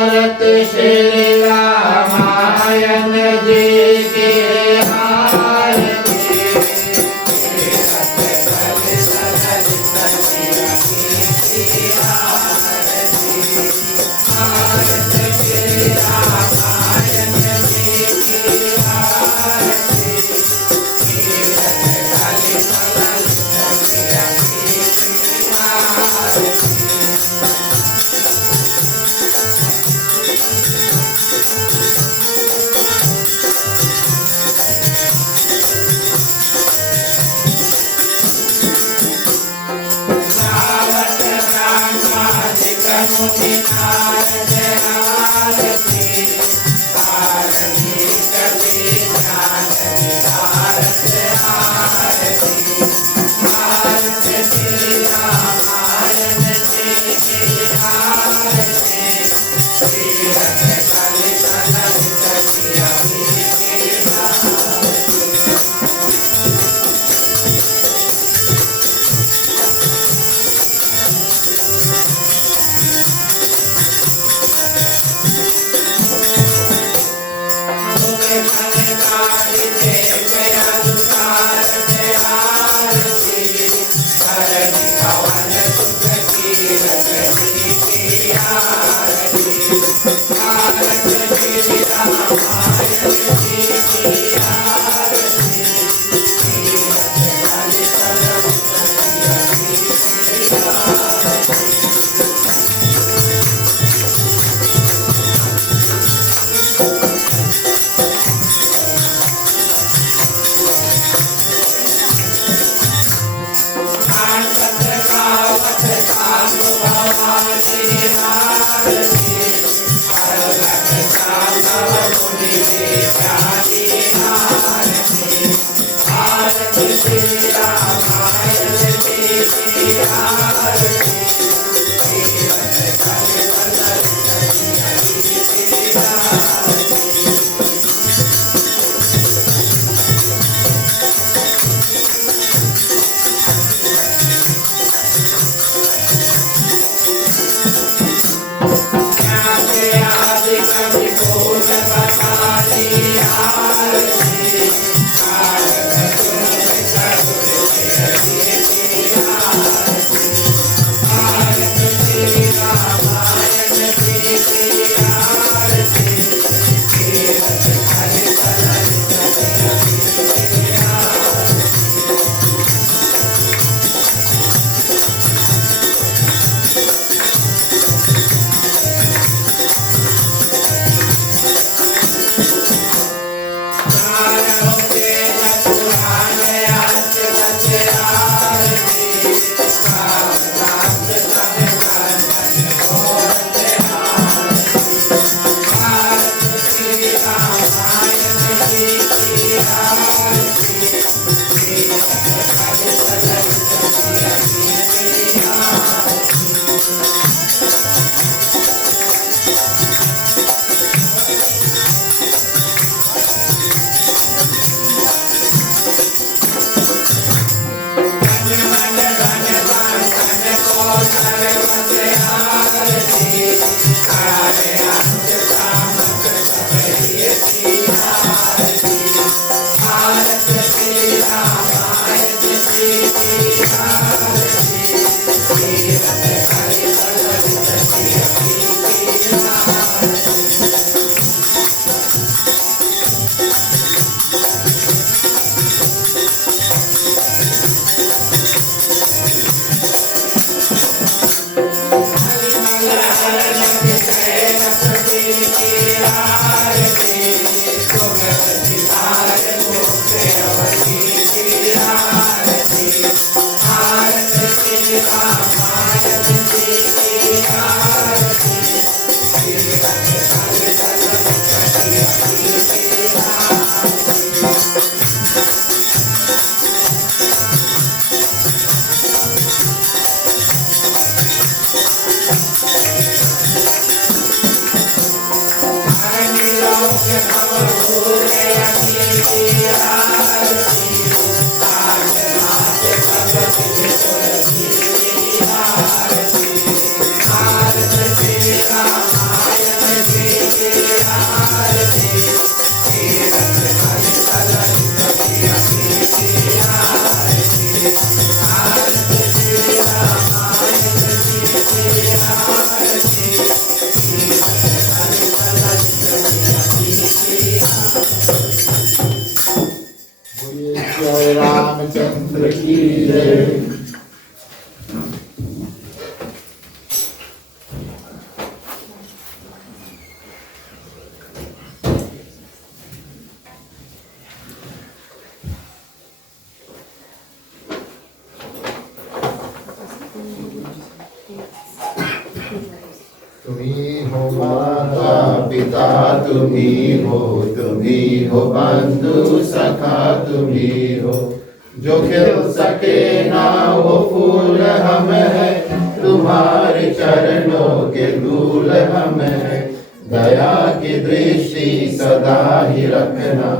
भारत श्री रामायण जी की आरती। भवानी जय रामचंद्र की जय। तुम्ही हो माता पिता तुम्ही हो बंधु सखा तुम्ही हो। जो खिल सके ना वो फूल हम है, तुम्हारे चरणों के धूल हम है। दया की दृष्टि सदा ही रखना,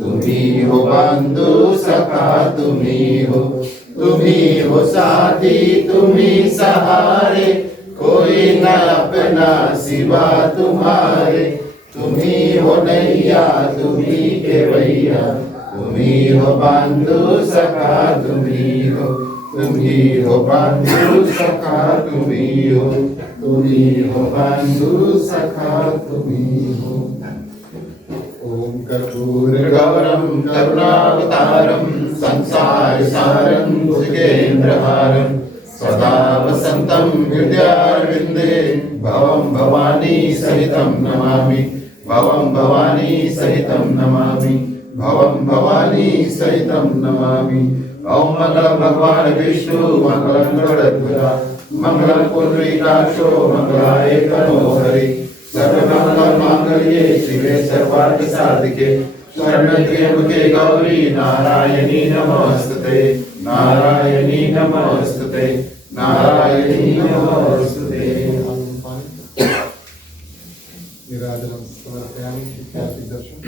तुम्ही हो बंधु सखा तुम्ही हो साथी तुम्ही सहारे। कोई न अपना सिवा तुम्हारे, तुम्ही हो नैया तुम्ही केवैया। तुम्ही हो बंधु सखा तुम्ही हो बंधु सखा तुम्ही हो बंधु सखा तुम्ही हो। ओम कर्पूर गौरम करुणावतारम संसार सारं भुजगेन्द्रहारं सदा वसन्तं हृदयारविन्दे। भवं भवानी सहितं नमामि, भवं भवानी सहितं नमामि, भवं भवानी सहितं नमामि। ओम मंगलम भगवान विष्णु मंगलम गरुड़ध्वजा मंगलम पुंडरीकाक्षो मंगलाय तनोहरि। सर्वमंगल मांगल्ये शिवे सर्वार्थ साधिके शरण्ये गौरी नारायणी नमोस्तुते नारायणी नमोस्तुते नारायणी नमोस्तुते। निराजनं समर्पयामि शिक्षार्थी दर्शन।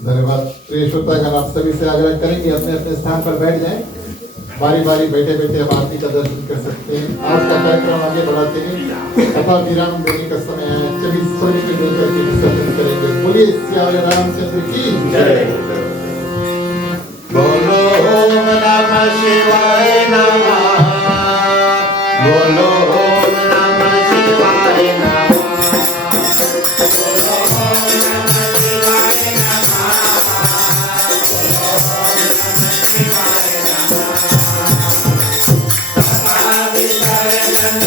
धन्यवाद। प्रिय श्रोतागण, आप सभी से आग्रह करेंगे अपने अपने स्थान पर बैठ जाएं। बारी बारी बैठे बैठे आप आरती का दर्शन कर सकते हैं। आज का कार्यक्रम आगे बढ़ाते हैं। कथा विराम देने का समय है। चलिए स्वरी में देकर के विसर्जन करेंगे। बोलिए सियावर रामचंद्र की जय। बोलो ओम नमः शिवाय नमः, बोलो ओम नमः शिवाय नमः, बोलो ओम नमः शिवाय नमः, बोलो ओम नमः शिवाय नमः। सदा विसर्जन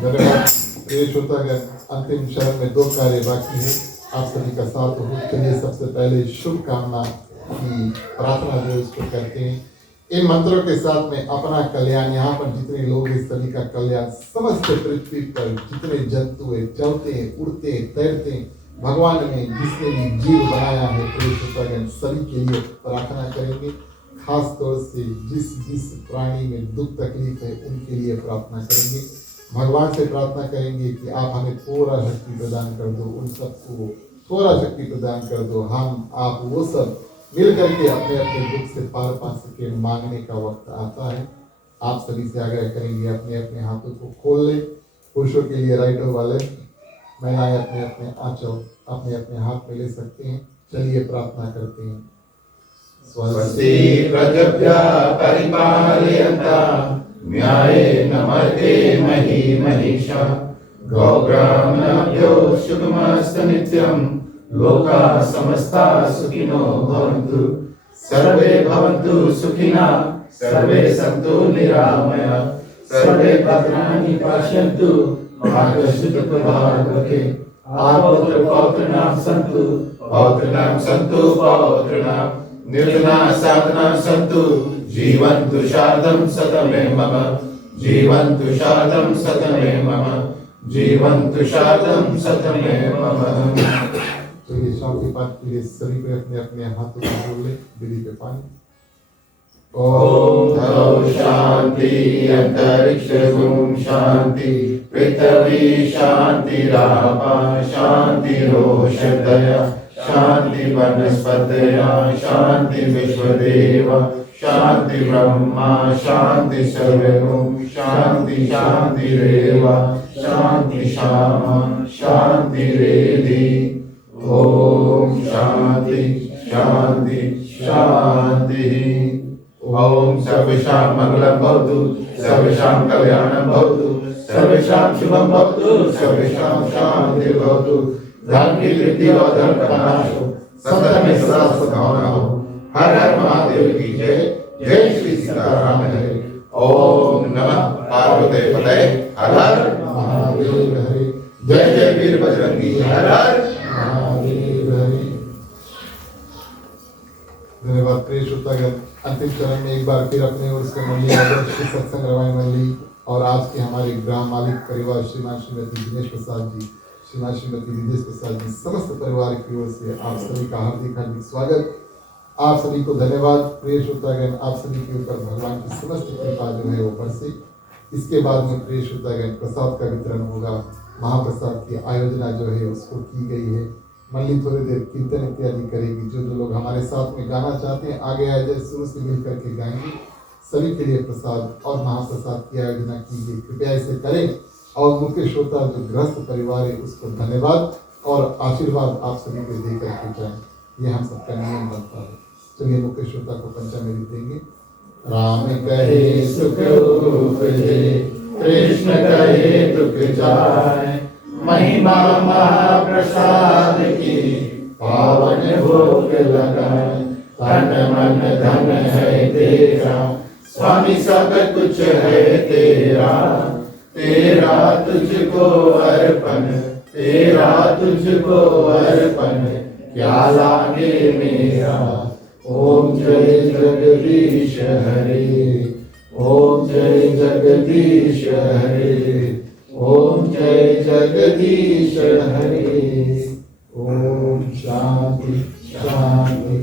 धन्यवाद। प्रिय श्रोतागण, अंतिम चरण में 2 कार्य बाकी है। आप सभी का साथ हो। चलिए सबसे पहले शुभकामना की प्रार्थना जो इसको करते हैं। इन मंत्रों के साथ में अपना कल्याण, यहाँ पर जितने लोग हैं सभी का कल्याण, समस्त पृथ्वी पर जितने जंतु है, चलते हैं, उड़ते हैं, तैरते हैं, भगवान ने जिसने भी जीव बनाया है, प्रिय श्रोतागण, सभी के लिए प्रार्थना करेंगे। खास तौर से जिस प्राणी में दुख तकलीफ है उनके लिए प्रार्थना करेंगे। भगवान से प्रार्थना करेंगे कि आप हमें थोड़ा शक्ति प्रदान कर दो, उन सबको थोड़ा शक्ति प्रदान कर दो, हम आप वो सब मिल करके अपने अपने दुख से पार पा सके। मांगने का वक्त आता है। आप सभी से आग्रह करेंगे अपने अपने हाथों को खोल ले। पुरुषों के लिए राइट वाले, महिलाएं अपने अपने आंचल अपने अपने हाथ में ले सकते हैं। चलिए प्रार्थना करते हैं। स्वस्ति प्रजभ्यः परिपालयन्ताम् न्यायेन मर्ते महिषा गौग्रामेभ्यो शुभमस्तु नित्यं लोकाः समस्ताः सुखिनो भवन्तु सर्वे भवन्तु सुखिनः सर्वे सन्तु निरामयाः सर्वे भद्राणि पश्यन्तु मा कश्चित् दुःखभाग् भवेत् पौत्रणां सन्तु पौत्रणां निर्धनाः साधनाः सन्तु जीवन्तु शारदं सतमे मम जीवन्तु शारदं सतमे मम जीवन्तु शारदं सतमे मम। चलिए शांति पाठ के लिए सभी को अपने अपने हाथों को जोड़ ले। विधि पे पानी। ओम द्यौः शांति अंतरिक्षं शांति पृथ्वी शांतिरापः शांतिरोषधयः शांति वनस्पतयः शांति विश्वदेव शांति ब्रह्मा शांति सर्वभूम शांति शांतिरेव शांति शामा शांतिरेधि। ओम शांति शांति शांति। ओम सर्वेषां मंगलं भवतु सर्वेषां कल्याणं भवतु सर्वेषां शुभं भवतु सर्वेषां शान्तिर्भवतु। धन की वृद्धि और धन का नाश हो, सतत में सदा सद्भावना हो। हर हर महादेव की जय। जय श्री सीताराम हरे। ओम नमः पार्वती पतये हर हर महादेव हरे। जय जय वीर बजरंगी हर हर महादेव हरे। धन्यवाद। प्रिय श्रोतागण, अंतिम चरण में एक बार फिर अपने ओर से मंडली आदर्श की सत्संग रवाई मंडली और आज के हमारे ग्राम मालिक परिवार श्रीमान श्रीमती दिनेश प्रसाद जी, श्रीमान श्रीमती विदेश प्रसाद जी, समस्त परिवार की ओर से आप सभी का हार्दिक हार्दिक स्वागत। आप सभी को धन्यवाद। प्रिय श्रोतागण, आप सभी के ऊपर भगवान की समस्त कृपा जो है वो बरसे। इसके बाद में प्रिय श्रोतागण प्रसाद का वितरण होगा। महाप्रसाद की आयोजना जो है उसको की गई है। मल्ली थोड़ी देर कीर्तन इत्यादि करेगी। जो लोग हमारे साथ में गाना चाहते हैं आगे आ जाए, शुरू से मिल करके गाएंगे। सभी के लिए प्रसाद और महाप्रसाद की आयोजना कीजिए, कृपया इसे करें। और मुख्य श्रोता जो गृहस्थ परिवार है उसको धन्यवाद और आशीर्वाद आप सभी को दे करके जाएं, ये हम सबका नियम बनता है। चलिए मुख्य श्रोता को पंचामृत देंगे। राम कहे सुख उपजे, कृष्ण कहे दुख जाय, महिमा महाप्रसाद की पावन भोग लगाए। तन मन धन है तेरा, स्वामी सब कुछ है तेरा, तेरा तुझको अर्पण, तेरा तुझको अर्पण, क्या लागे मेरा। ओम जय जगदीश हरे, ओम जय जगदीश हरे, ओम जय जगदीश हरे। ओम शांति शांति